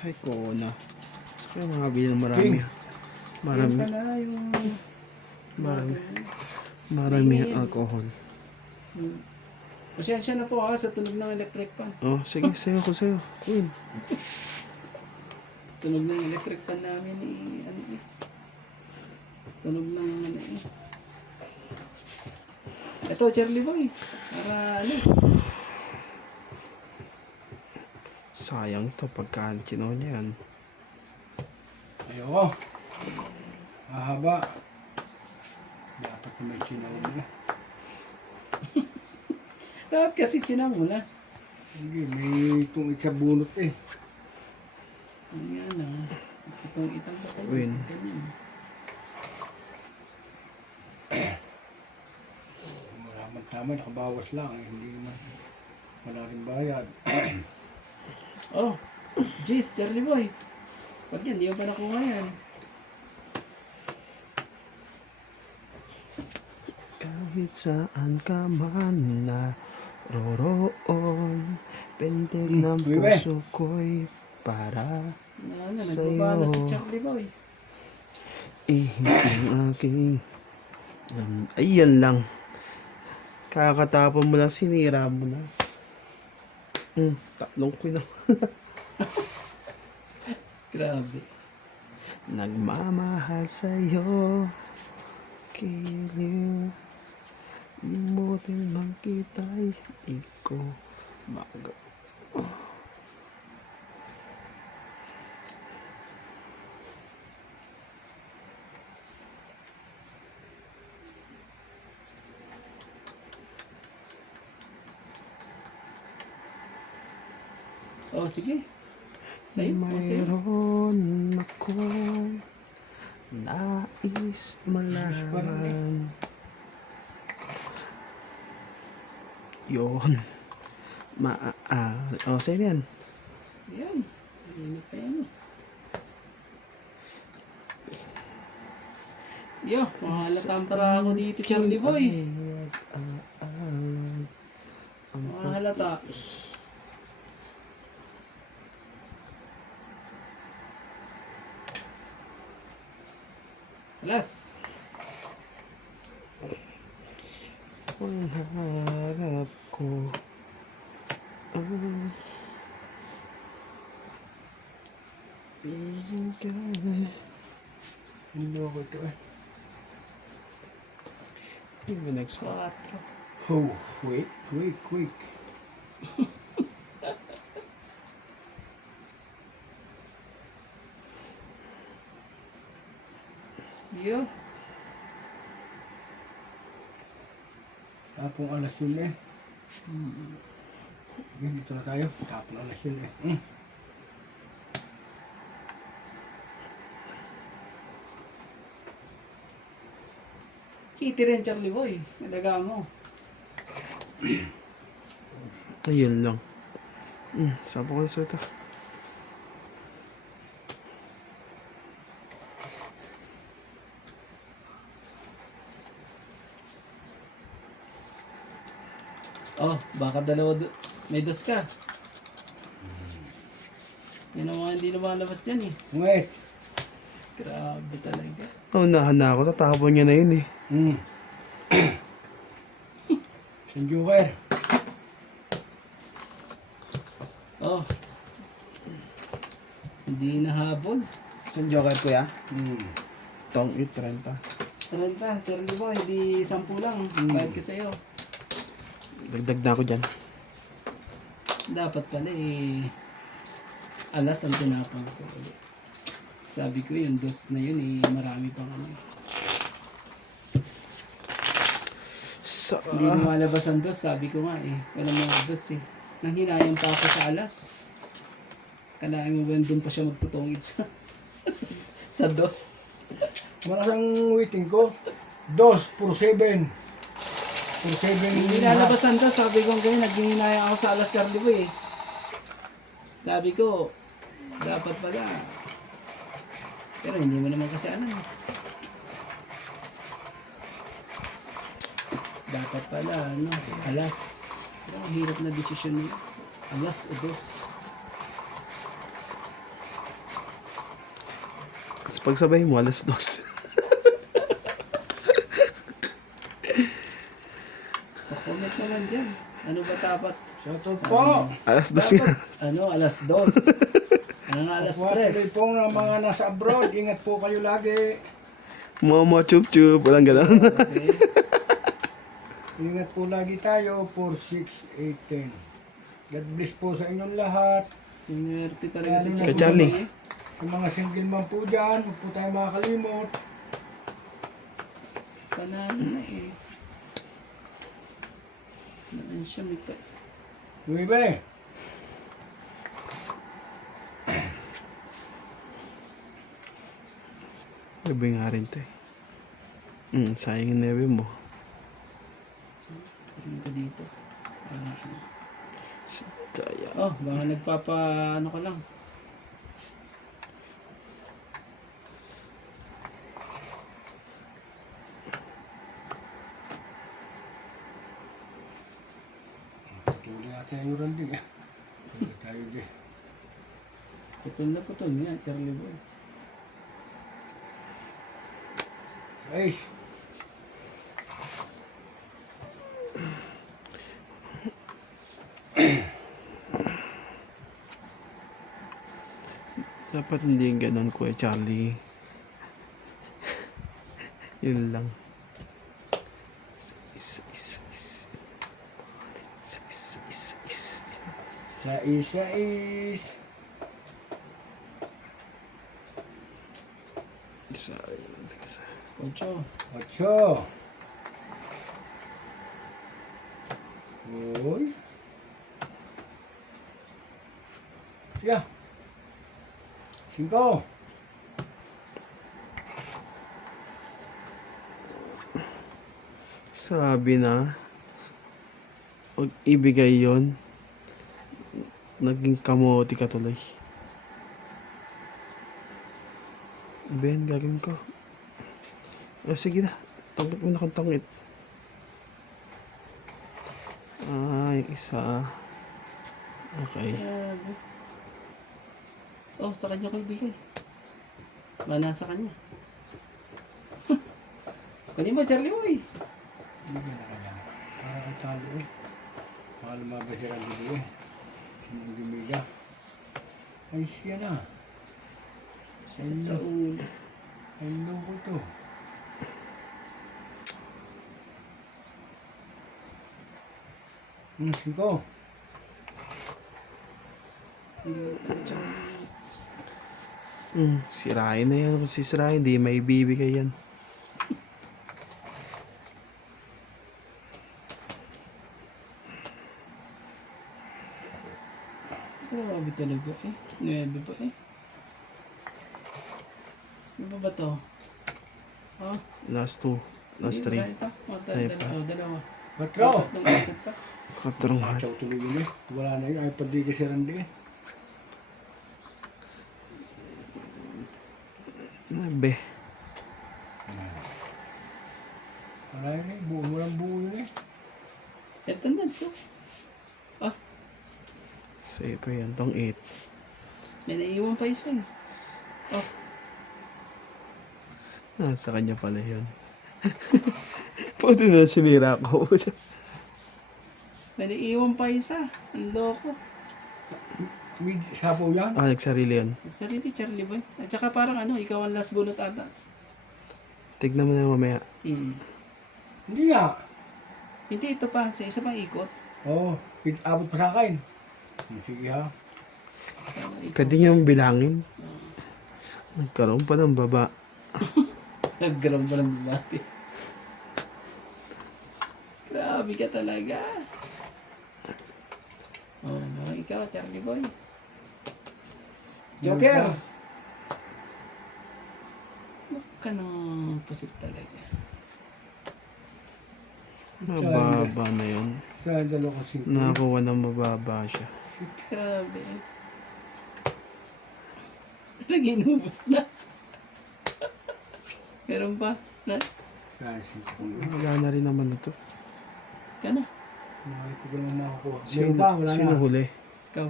Ay ko na. Kaya mga bilang marami. Marami. Yan pala yung... Marami. Marami ang alcohol. Pasensya na po sa tunog ng electric fan. Oh, sige, sa'yo ko sa'yo. Queen. Tunog ng electric fan namin ano eh. Tunog ng ano eh. Ito, Charlie Boy. Para ano. Sayang to pagka kinaw niya yan. Ayoko. Mahaba. Dapat na may sinaw mo. Dapat kasi chinang mo na. Hindi, may itong bunot eh. Ano yan ah. Itong ba kayo? Win. Ganyan. Maraming tama, nakabawas lang. Hindi naman wala rin bayad. Oh, jeez, Charlie Boy. Wag yan, di mo pa nakuha yan. Kahit saan ka man naroroon, pentig ng Uy, puso ko'y para Ano, Sa'yo. nagbabala si Charlie Boy. ihip ang aking ayan lang. Kakatapon mo lang, sinira mo na. Tatlong queen na. Grabe. Nagmamahal sa'yo, kiliw. Limutin man kita'y di ko magawa. Oh, sige. Sa'yo, sa'yo. Mayroon akong nais malaman. Yun. Oh, sa'yo yan. Yan. Hindi pa yan. Yo, mahalatang para ako dito, Charlie Boy. Mahalata. Alas. Ang harap ko bigyan ka. Hindi ako ito eh. Yung next one. 4. Oh, quick. Yo. Tapong alas yun eh. Yan, dito na tayo. Tapong alas yun eh. Kitty rin, Charlie Boy. Nalaga mo. Ayun lang. Sabi ko sa ito. Oh, baka dalawa may dos ka. Yan ang mga hindi lumalabas dyan eh. Wait. Grabe talaga. Unahan na ako. Tatapon niya na yun eh. San Joker. Oh. Hindi nahabol. Saan joker kuya? Tong 30. Tagal ka, Charlie Boy. Hindi 10 lang. Bayad ka sa'yo. Dagdag na ako dyan. Dapat pala eh. Alas ang tinapang ko ulit. Sabi ko yung dos na yun eh. Marami pang ano eh. Hindi lumalabas ang dos. Sabi ko nga eh. Walang mga dos eh. Nanghinayang pa ako sa alas. Kalahin mo ba doon pa siya magtutungid sa dos? Malakas ang waiting ko. 2 por 7. Por 7. Hindi lalabas ang dos. Sabi ko ganyan. Naghinayang ako sa alas, Charlie Boy eh. Sabi ko, dapat pala. Pero hindi mo naman kasi ano eh. Dapat pala, ano, alas. Pero ang hirap na desisyon nila. Alas o dos. Kasi pagsabay mo, alas 2. Pa-comment naman dyan. Ano ba dapat? Shoutout po. Alas dos nga. Ano, alas 2. Ano nga, alas Tuloy 3. po ng mga nasa abroad. Ingat po kayo lagi. Momo chup chup. Walang ganun. Okay. Ingat po lagi tayo. 4, 6, 8, 10. God bless po sa inyong lahat. Sinwerte talaga si Kay Charlie. eh. Sa mga single man po dyan, huwag po tayo makakalimot. Panalo na eh. Naan siya, may pa. Nuebe. Gabi nga rin to eh. Sayang yung nebe mo. Rin ka dito. Sayang. Oh, baka nagpapa, ano ka lang. Patuloy natin ang yuran din. Patuloy tayo din. Putol na putol nga, Charlie Boy. Guys. Dapat hindi ganun Kuya Charlie. Yun lang. Isa. Sais. Isa. 8. 8. Uy. Yeah. 5. Sabi na, huwag ibigay yon. Naging kamote ka tuloy. Ben, gagawin ko. Sige na. Tangit mo na kung tangit. Yung isa. Okay. Grabe. Oh, sa kanya ko ibigay. Mana sa kanya. Kunin mo, Charlie Boy. Hindi na kanya. Para kang talo eh. Baka lumabas siya lang dito eh. Sinundumiga. Ay siya na. Sakit sa ulo. Ay loko to. Siko. Sirain na yan. Kung sisirain, di may bibigay yan. Grabe talaga eh. 9 pa eh. Ano ba to? Oh, Last 2. Last 3. ito. Tayo pa. Dalawa. Patro. Tatlong ikot pa. Katrong heart. Chow tuloy yun eh. Wala na yun. Ay padi kasi randi eh. Be. Wala yun eh. Walang buo yun eh. Ito na, so. Ah, Safe pa yan. Tong 8. may naiwan pa isa eh. Oh, Nasa kanya pala yun. Puti na sinira ko. may naiwan pa isa. Ang loko. May sabaw yan. Nagsarili yun. Sarili, Charlie Boy. At saka parang ano, ikaw ang last bunot ata. Tignan mo na mamaya. Hindi nga. Hindi, ito pa. Sa isa pang ikot. Oo. Abot pa sa akin. Sige ha. Pwede niyong bilangin. Nagkaroon pa ng baba. Naggaram pa ng lalaki. Grabe ka talaga. Oh, ikaw, Charlie Boy. Joker! Huwag ka nang pusit talaga. Mababa na yun. Sa dalawa ko singko. Nakakuha ng mababa siya. Grabe. Talaga inubos na. Meron pa? Nuts? Sa singko. Wala na rin naman ito. Ka na. Mahal ko ba naman makakuha? Sino, Meron pa? Wala sino na. huli? Ikaw.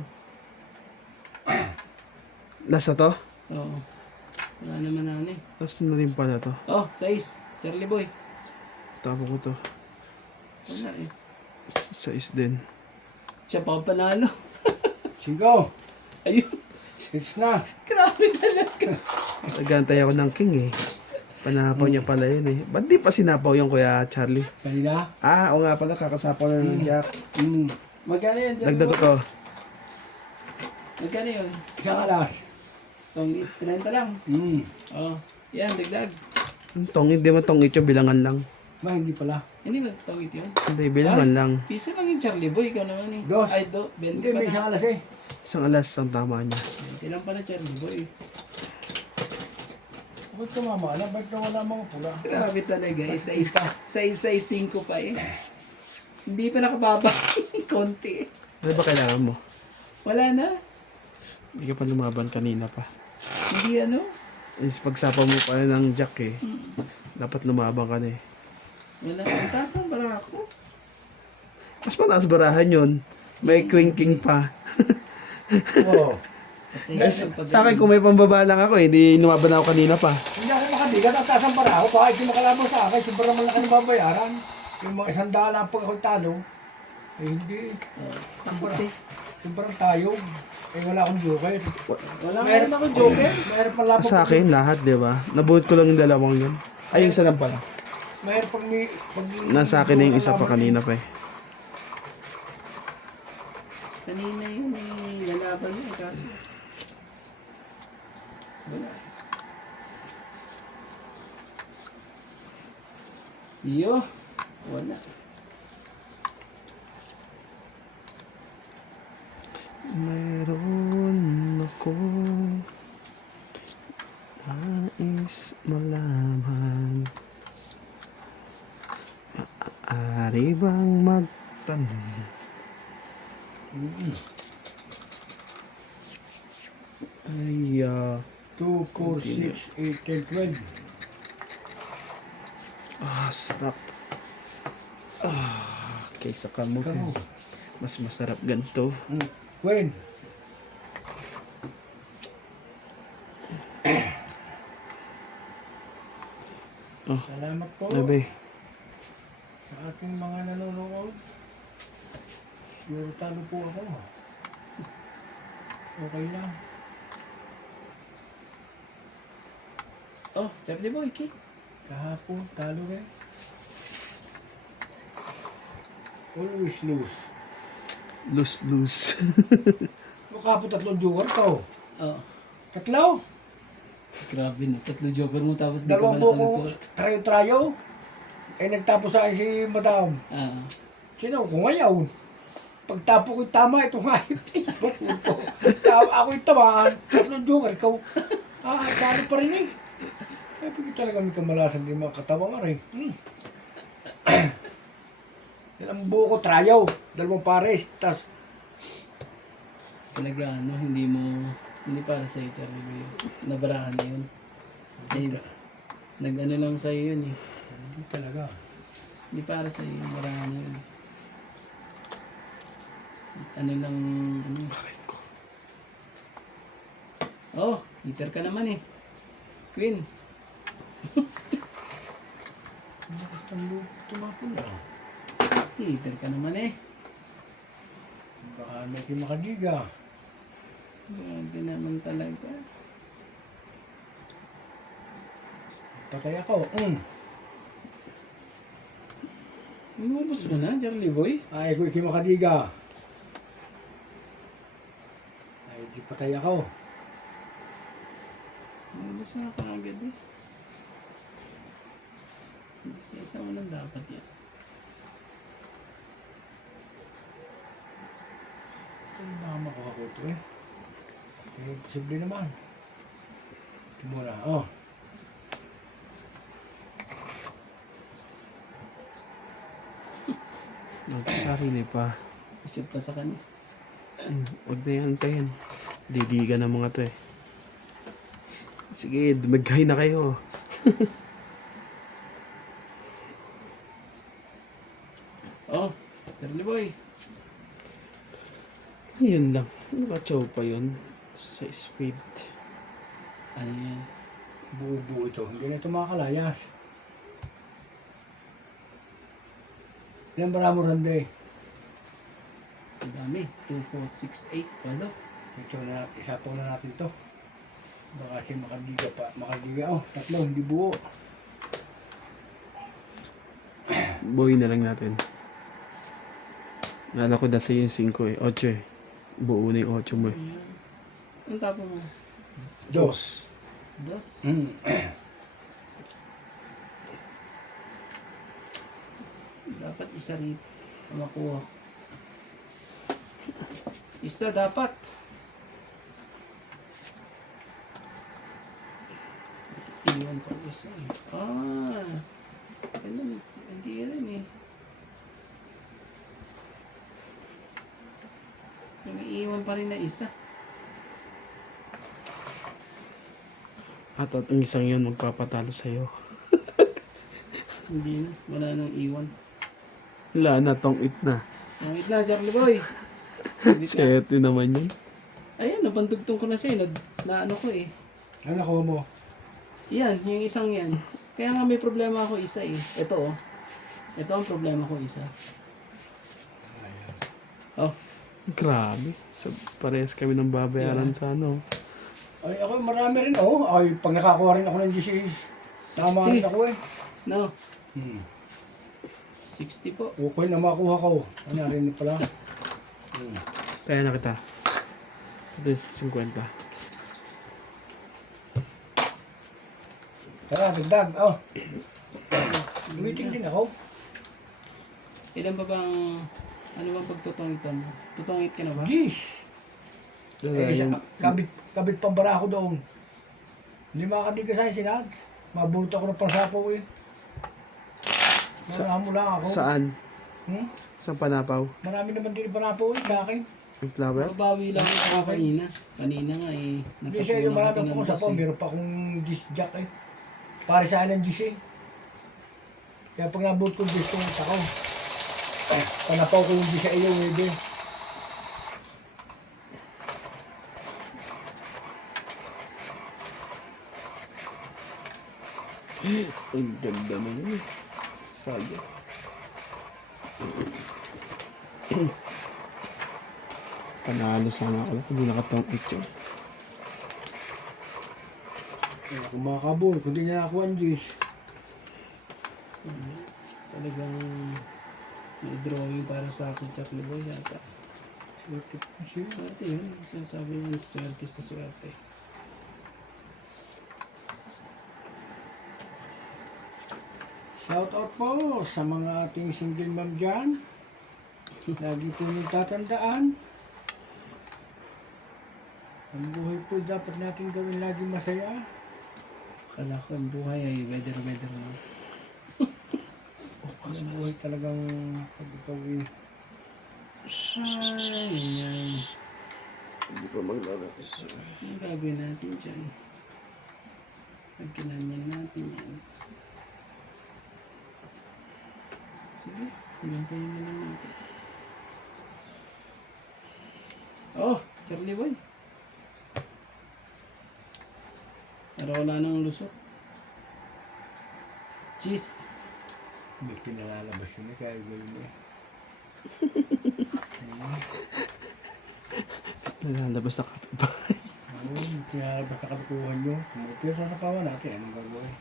Last na to? Oo. Wala naman na eh. Last na rin pala to. Oh, 6. Charlie Boy. Tapo ko to. Wala eh. Size din. Siya pa ang panalo. 5. Ayun. 6 na. Grabe talaga. Nagantay ako ng king eh. Panapaw niya pala yun eh. Ba't di pa sinapaw yung Kuya Charlie? Kanina? Ah, o nga pala, kakasapaw na ng Jack. Magkano yan, Charlie Dagdag ko Boy? to. Magkano yun? Isang alas. Tong 30 lang. Oh, yan, dagdag. Ang tongit, di man tongit yung bilangan lang. Ba, hindi pala. Hindi ba tongit yun? Hindi, bilangan lang. Piso lang yung Charlie Boy, ikaw naman eh. Dos. Ay, 20 Hindi, pa may na. isang alas eh. Isang alas ang tama niya. 20 lang pala Charlie Boy. Ba't sumama na? Ba't nawala mga pula? Grabe talaga, isa 5 pa eh. Hindi pa nakababa. Konti. Ano ba kailangan mo? Wala na. Hindi ka pa lumaban kanina pa. Hindi ano. Is pagsapaw mo pa ng Jack eh. Dapat lumaban ka na eh. Wala. Ang taas ang bara ko. Mas mataas barahan yun. May queen king pa. Oo. Sa akin kung may pambaba lang ako eh, di lumaban ako kanina pa. Hindi ako makabigat at taas ang para ako. Baka hindi makalaban sa akin. Sobrang malaki ng babayaran. Yung mga 100 lang pag ako talo. Eh hindi. Sobrang tayo. Eh wala akong joker. Wala meron ako joker. Mayroon pang laban. Sa akin, lahat, di ba? Nabuhat ko lang yung dalawang yun. Ay, yung isa lang pala. Mayroon pang Nasa akin na yung isa pa kanina pa eh. Kanina yun eh. Lalaban yun eh. Kaso. Wala. Iyo. Wala. Mayroon ako nais malaman. Maaari bang magtanong? Ay, 2, 4, 6, 8, 10, 12. sarap. Kaysa kamot. Kamo. Mas masarap ganito. Queen. Salamat po Nabe, sa ating mga nanonood. Siguro talo po ako. Okay na. Oh, Charlie Boy, kick. Kahapon, talo rin. Always lose. loose. Mukha po 3 joker to. Oh. 3? Grabe no. 3 joker mo tapos di ka Dalawang man buko nakalusot. trayo-trayo. Eh nagtapos sa akin si Madam. Ah. Sino ko ngayon? Pagtapo ko tama, ito nga yung ako yung tamaan. 3 joker ko. Talo pa rin eh. Kaya pagkat talaga may kamalasan din mga katawan nga rin. Ilang buko trayo. 2 pares. Tapos Talaga ano, hindi para sa iyo Charlie Boy. Nabarahan na yun. Eh, nag-ano lang sa iyo yun eh. hindi talaga. Hindi para sa iyo, nabarahan na yun. Ano lang, ano. Oh, hitter ka naman eh. Queen. Tumapon na. Hitter ka naman eh. Baka may makadiga. Grabe naman talaga. Patay ako. Inubos mo na, Charlie Boy. Ay, ko makadiga. Ay, di patay ako. Inubos mo na kaagad eh. Isa-isa mo lang dapat yan. Ay, baka makakakuto eh. Eh, posible naman. Mura. Oh. Sarili pa. Shoot pa sa kanya. Huwag na yan tayo. Didiga ng mga to eh. Sige, dumaghay na kayo. Oh, Charlie Boy. Yun lang. Nakachow pa yun. Sa speed. Ano yan? Buo-buo ito. Hindi na ito makalayas. Ilan bara mo rande? Ang dami. 2, 4, 6, 8. Walo. Ito na, isapaw na natin to. Baka kasi makadiga pa. Makadiga, oh, tatlo, hindi buo. Buhay na lang natin. Nala ko dati yung 5 eh. 8 eh. Buo na yung 8 mo eh. Ayan. Ang tapo mo? Dos. 2. Mm. Dapat isa rito. Makuha. Isa dapat. Iwan pa isa eh. Ganun. Hindi rin eh. May iwan pa rin na isa. At ang isang yun magpapatalo sa'yo. Hindi na. Wala nang iwan. Wala na, tong it na. Wait na, Charlie Boy. Wait na. Sete naman yun. Ayan, napantugtong ko na sa'yo. Na ano ko eh. Ano nakuha mo? Yan, yung isang yan. Kaya nga may problema ako isa eh. Ito oh. Ito ang problema ko isa. Oh, Grabe. Parehas kami ng babayaran sa ano. Ay, ako marami rin, oh. Ay, pag nakakuha rin ako ng GC, sama rin 60. ako eh. No, Hmm. 60 po. Okay na makuha ko. Ano rin pala? Hmm. Kaya na kita. Ito yung 50. Tara, dagdag, oh. Meeting din ako. Ilan ba bang, ano bang pagtutungit mo? Tutungit ka na ba? Gis! Eh, kabit pambara ako doon. Hindi makakadiga sa sinag. Mabuto ako ng pansapaw eh. Marami mo lang ako. Saan? Hmm? Sa Panapaw? Marami naman din pansapaw eh, sa akin. Yung flower? Mabawi lang ako kanina. Kanina nga eh. Hindi siya yung Natapunan marami kita po ng sa bus po. eh. Meron pa akong gis jack eh. Para sa akin ng gis eh. Kaya pag nabuot ko gis ko, ako. Panapaw ko yung gis sa iyo eh. Ang ganda na yun eh. Saya. Panalo sana ako. Hindi nakatong it yun. Kung makakabul, kung di na ako ang gis. Talagang may drawing para sa akin, Charlie Boy yata. Swerte po siya. Swerte yun. Sinasabi mo swerte sa swerte. Shout out po sa mga ating single mom dyan. Lagi po niyong tatandaan. Ang buhay po dapat natin gawin lagi masaya. Akala ko ang buhay ay weather lang. Ang buhay talagang pag ikaw eh. Ay, yan. Hindi pa maglalabas. Ang gagawin natin dyan? Pagkinanyan natin yan. Sige, hinantayin na lang natin. Oh, Charlie Boy. Pero wala nang lusot. Cheese. May pinalalabas yun eh, kaya gawin mo eh. Nalalabas na kapitbahay. Ano, may pinalalabas na kalukuhan nyo. Kung may pinasasapawan natin, anong gagawin?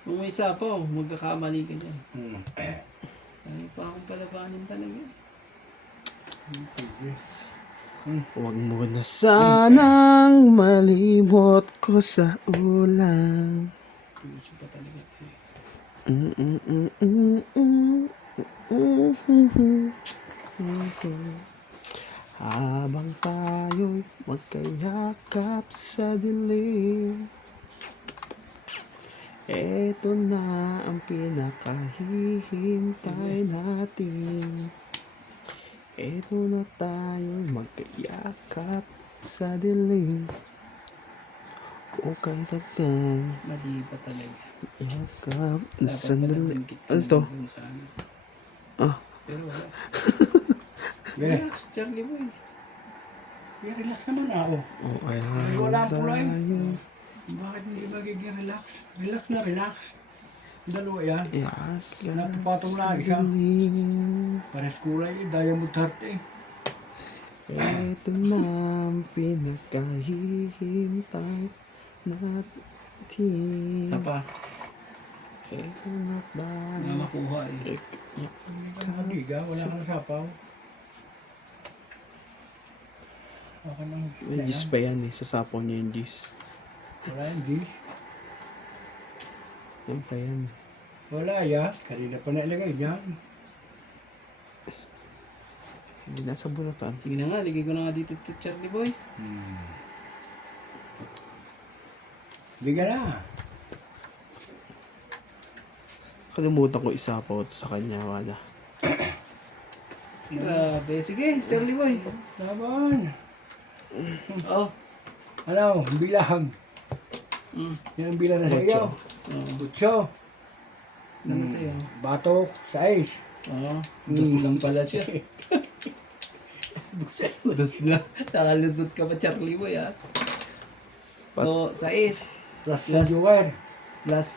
Kung may isa pa, magkakamali ka dyan. Hmm. Ay, pa akong palabanin talaga. Sige. Huwag mo na sanang malimot ko sa ulan. Puso pa talaga ito eh. Habang tayo'y magkayakap sa dilim, eto na ang pinakahihintay natin. Eto na tayo magkayakap sa dilim. O kay tagan, Mali pa talaga. yakap na Dapat sandali. pala dungkit ka Ano na to? dun sa ano. Ah, Pero wala. Yeah. Relax, Charlie Boy. Yeah, relax naman ako. oh, ay, Wala ang kulay. tayo. Bakit hindi magiging relax? Relax na relax. Dalawa yan. Iyak ka Napapatong na isa. galing. Pares kulay eh. Diamond heart eh. Ito na ang pinakahihintay natin. Isa pa. Ito na ba? Nga makuha eh. Kaliga, wala kang sapaw. Baka nang May gis pa yan eh. Sasapaw niya yung gis. wala yung dish. Yan pa yan. Wala ya. Kanina pa nailagay dyan. Hindi nasa bunutan. Sige na nga, ligay ko na nga dito to Charlie Boy. Biga na. Kalimutan ko isapaw ito sa kanya. Wala. Grabe. Sige, Charlie Boy. Laban. Oh. Ano, bilang. Mm. Yan ang bilang na sa iyo. Oh. Utso. Ano sa'yo? Batok, sais. Oo. Dus lang pala siya. Dus na. Nakalusot ka pa, Charlie Boy, ha? So, 6. Plus Plus- yung joker. Plus,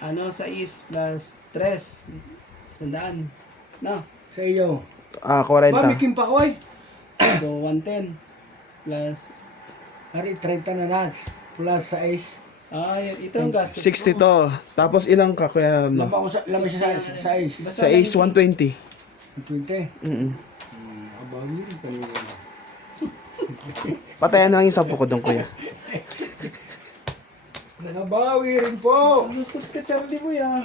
6 plus 3. 100. No? Sa iyo. Ah, 40. Pamikin pa ko eh. So, 110. Plus, Hari, 30 na nuts. Plus sais. ito ang gastos 60 mo. to. Tapos ilang ka kuya mo? Lamang siya sa sais. Basta Sa Ace, lang- 120. 20. Abang yun. Kanina. Patayan na lang yung 10 ko doon kuya. Nakabawi rin po. Lusot ka, Charlie Boy, ha?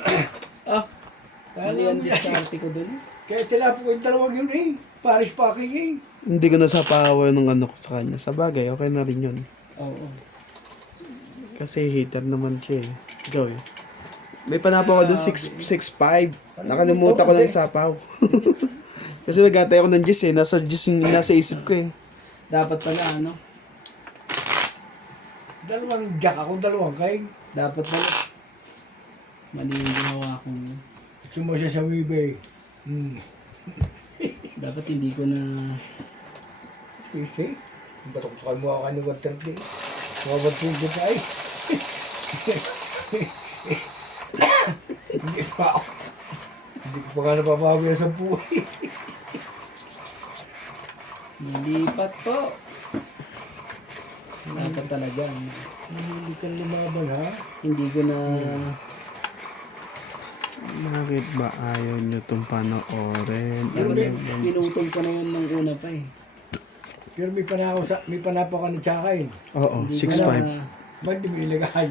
Mali ang diskarte ko dun. Kaya tilapon ko yung dalawang yun eh. Paris packaging. Hindi ko nasapawan ng ano ko sa kanya. Sa bagay, okay na rin yun. Oo. Kasi hater naman siya eh. Ikaw eh. May panapaw ko doon 6'5". Nakalimutan ko ng sapaw. Kasi nagantay ako ng gis eh. Nasa gis yung nasa isip ko eh. Dapat pala, Dalawang jack ako, dalawang kay. Dapat pala. Mali yung ginawa kong... Ito mo siya sa Webay. Dapat hindi ko na... Kasi, batok-tokan mo ako kanina 130. Mga 120 ka eh. Hindi pa ako. Hindi ko pa nga napapawi sa buhay. Nalipat po. Dapat talaga. Hindi ka lumaban ha. Hindi ko na... Bakit ba ayaw nyo itong panoorin? Dapat pinutol ko na yun nung una pa eh. Pero may panapa ka ng tsaka eh. Oo, Hindi ko 6'5". na- Ba't di mo ilagay?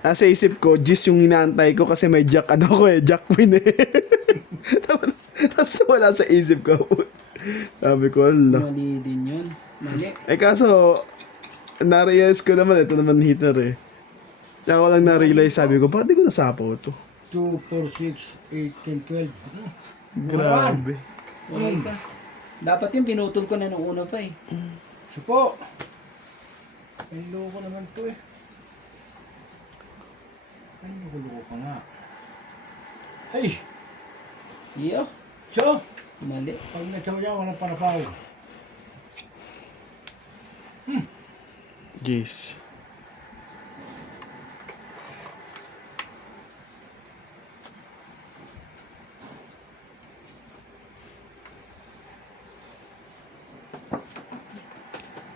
Nasa isip ko, gis yung inaantay ko kasi may jack ko eh. Jack win eh. Tapos wala sa isip ko. Sabi ko, ala. Mali din yun. Mali. Eh kaso, na-realize ko naman, ito naman hitter eh. Tsaka ko lang na-realize, sabi ko, bakit di ko nasapaw ito? 2, 4, 6, 8, 10, 12. Grabe. Wala isa. Dapat yung pinutol ko na nung una pa eh. Supo! Ay, loko naman to eh. Ay, loko ka nga. Ay! Iyo. So! Mali. Pag na-chow niya, walang panapaw. Gis.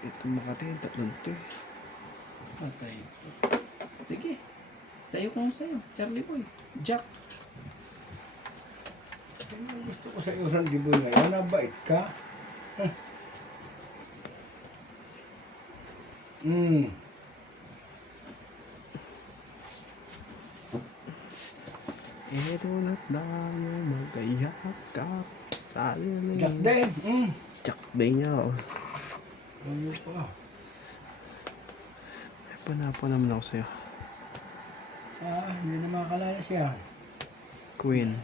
Ito Makati, tatlong to eh. Patay. Sige. Sa'yo kung sa'yo. Charlie Boy. Jack. Ano gusto ko sa iyo, Randy Boy ngayon? Nabait ka. Ito na't tayo magkayakap sa Jack alin. din. Jack din niya. Oh. Ano pa? May panapo naman ako sa'yo. Hindi na makakalala siya. Queen.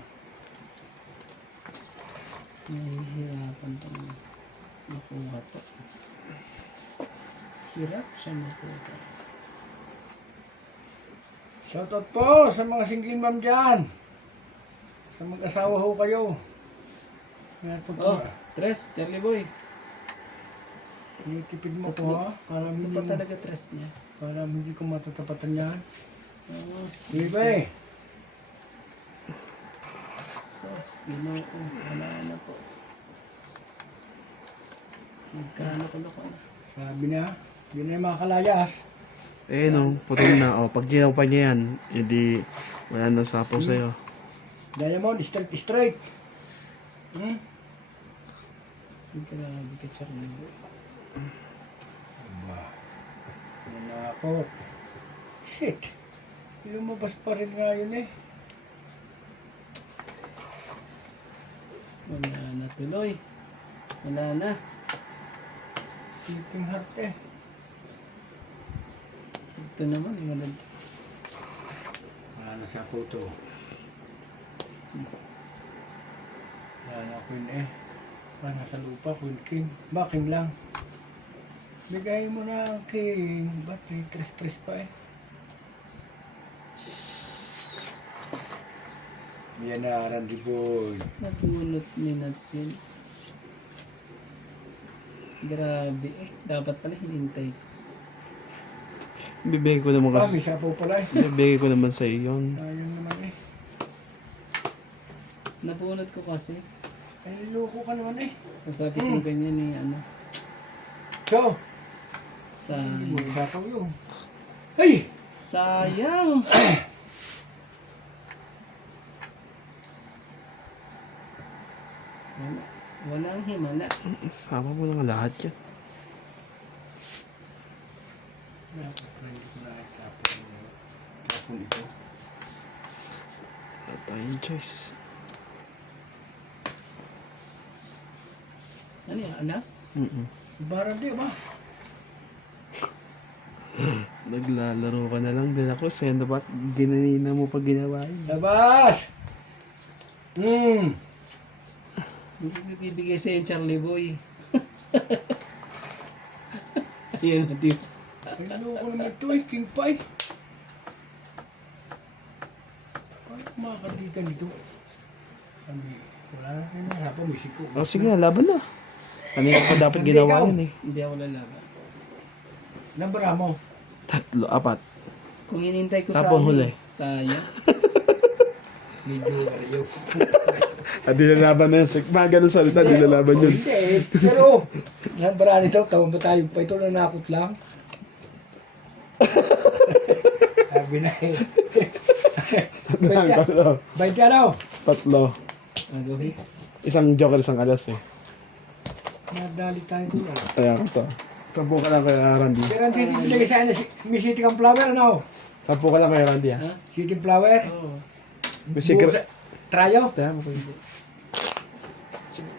Nahihirapan pa makuha to. Hirap siya makuha. Shoutout po sa mga single mom dyan. Sa mag-asawa ho kayo. Kaya Oh, tres. Charlie Boy. Tinitipid mo ko ha. Para Ano hindi, pa talaga tres niya? para hindi ko matatapatan yan. Oo. Sige ba eh. Diyos, Ginoo, wala na po. Nagkano-kulo na. Sabi na, yun na yung mga kalayas. Eh no, putol na. O, pag ginawa pa niya yan, edi wala na sapaw sa'yo. Diamond, straight, straight. Hmm? Grabe ka, Charlie Boy. Aba. Nanakot. Shit. Lumabas pa rin nga yun eh. Wala na tuloy. Wala na. Sleeping heart eh. Ito naman, yung ano. Wala na sa photo. Wala na queen eh. Wala na sa lupa, queen king. Ba, king lang. Bigay mo na ang king. Ba't may tres-tres pa eh? Yan na, Randy Boy. Nabunot minutes yun. Grabe eh. Dapat pala hinintay ko. Bibigay ko naman Ah, kasi. may sapaw pala eh. Bibigay ko naman sa iyon. Ayun naman eh. Nabunot ko kasi. Ay, loko ka naman eh. Sabi ko ganyan eh, ano. So, Sa... may sapaw yun. Ay! Sayang! Wala. Walang himala. Sama mo na nga lahat yan. Hindi ko na tapon ito. Wala tayong choice. Ano yan? Alas? Barang di ba? Naglalaro ka na lang din ako. Sendo ba't ginanina mo pag ginawa yun? Labas! Hindi ko bibigay sa'yo yung Charlie Boy. Yan na tip. Ay, loko naman ito eh. King Pie. Paano kumakadikan dito? Sabi, wala na kayo na. Hapa, may siko. Oh, sige na, laban na. Kanina pa dapat Hindi ginawa ikaw. yun eh. Hindi ako lalaban. Nambara mo. 3, 4. Kung hinintay ko Tapos huli. sayang. Medyo ayaw. At dinalaban na yun. Mga ganun salita, dinalaban yun. Hindi eh. Pero, nambara nito. Tawang ba tayo pa ito? Nanakot lang. Sabi na eh. Tatlo. 20 ano? 3. Go hits. Isang joker, isang alas eh. Nadali tayo doon. Kaya ko to. 10 ka lang kay Randy. Pero ang titigilagay sa akin, may city kang flower, ano? 10 ka lang kay Randy ah. Ha? City flower? Oo. May secret. Trayo? Tama ko yun.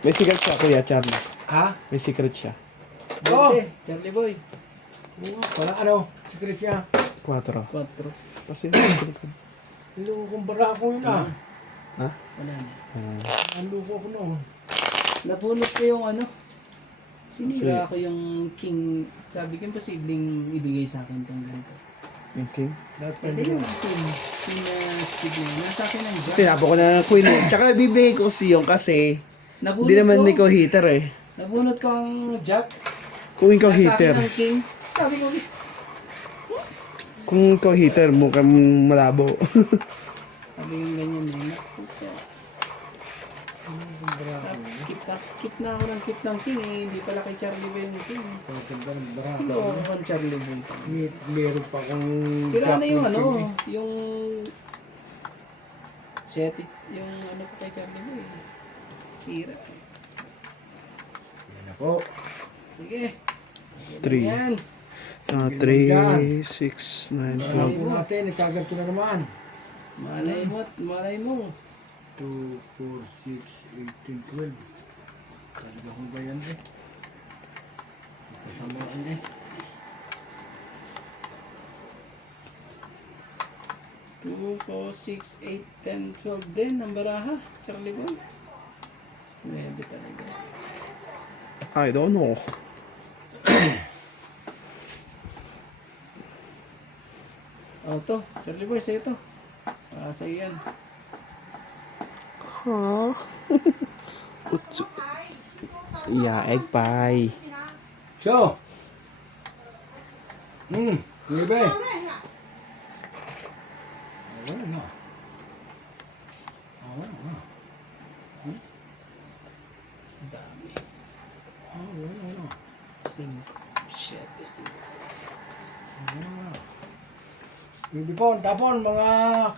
May secret siya, Kuya Charlie. Ha? May secret siya. Oo. Dante, Charlie Boy. Walang ano, secret niya. 4. 4. Kasi yung secret ko. Yung kumbara ko yun ah. Ha? Wala na. Ang luko ko no. Nabunot ko yung ano. Sinira ko yung king. Sabi ko imposibleng ibigay sa akin itong ganito. Yung king? Dapat Pwede pwede yung yun. king. King na speed na. Nasa akin ang jack. Tinapo ko na ng queen eh. Tsaka bibigay ko si yung kasi Nabunot hindi naman ko. ikaw hitter eh. Nabunot ko ang jack. Kung ikaw Nasa hitter. akin ang king. Sabi ko, Kung ikaw hitter, mukhang malabo. sabi ko ganyan eh. Naku po. Tapos keep na ako ng keep ng king eh. Hindi pala kay Charlie Boy yung king. Ano ang Charlie Boy? Meron pa akong... Sira na yung black ano, king eh. yung... yung ano ko kay Charlie Boy. Sira. Yan ako. Sige. 3. Yan. 3, 6, 9, 12. Alam ko natin, nagkagat ko na naman. Malay mo, malay mo. 2, 4, 6, 18, 12. Talaga kong bayan eh. Kasamaan eh. 2, 4, 6, 8, 10, 12 din ang baraha. Charlie Boy. 9 talaga. I don't know. Oh, to. Charlie Boy, sa'yo to. Sa'yo yan. Huh? Utsu. Yeah, egg pie. So. Libre. Wala na. Wala na. Ang dami. Oh, ano. 5, 7, 5. Bibipon, tapon, mga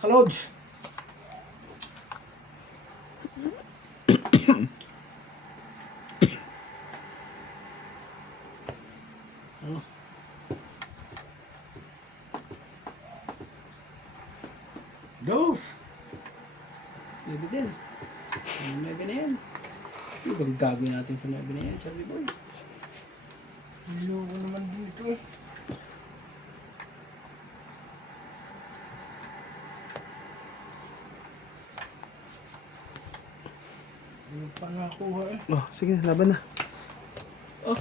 kalods. Ano? Dos. Maybe din. Ano 9 na yan? Ano bang gagawin natin sa 9 na yan, Charlie Boy? Niloko naman dito eh. Ano pa nakuha eh? Oh, sige, laban na. Oh!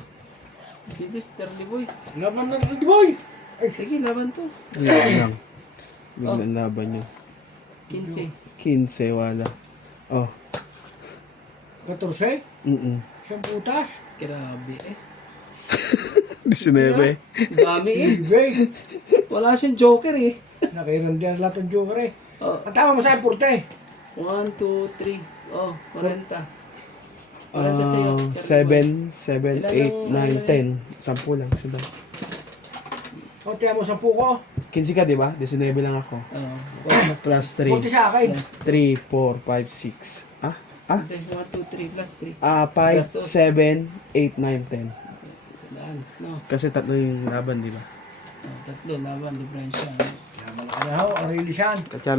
Bilis, Charlie Boy. Laban na rin, boy! Ay, sige, laban to. Laban lang. Biglang laban nyo. 15. 15, wala. Oh, 14? Siyang putas? Grabe eh. 19. Dami eh. Ibig! Wala siyang joker eh. Nakairan din lahat ng joker eh. Oh, Ang tama mo sa porte. 1, 2, 3. Oh, 40. 40 sa'yo, Charlie Boy. 7, 7, Ilan 8, 9, 10. 10 lang sila. O, tiyan mo 10 ko. 15 ka, di ba? 19 lang ako. Oh, plus Plus 40 3. sa akin. Plus 3, 4, 5, 6. Ah? Ah? 1, 2, 3, plus 3. 5, Gastos. 7, 8, 9, 10. Sandaan. No. Kasi tatlo yung laban, di ba? Oh, tatlo, laban, diferensya. Kaya malaki na ho, ang realisyan. Kachar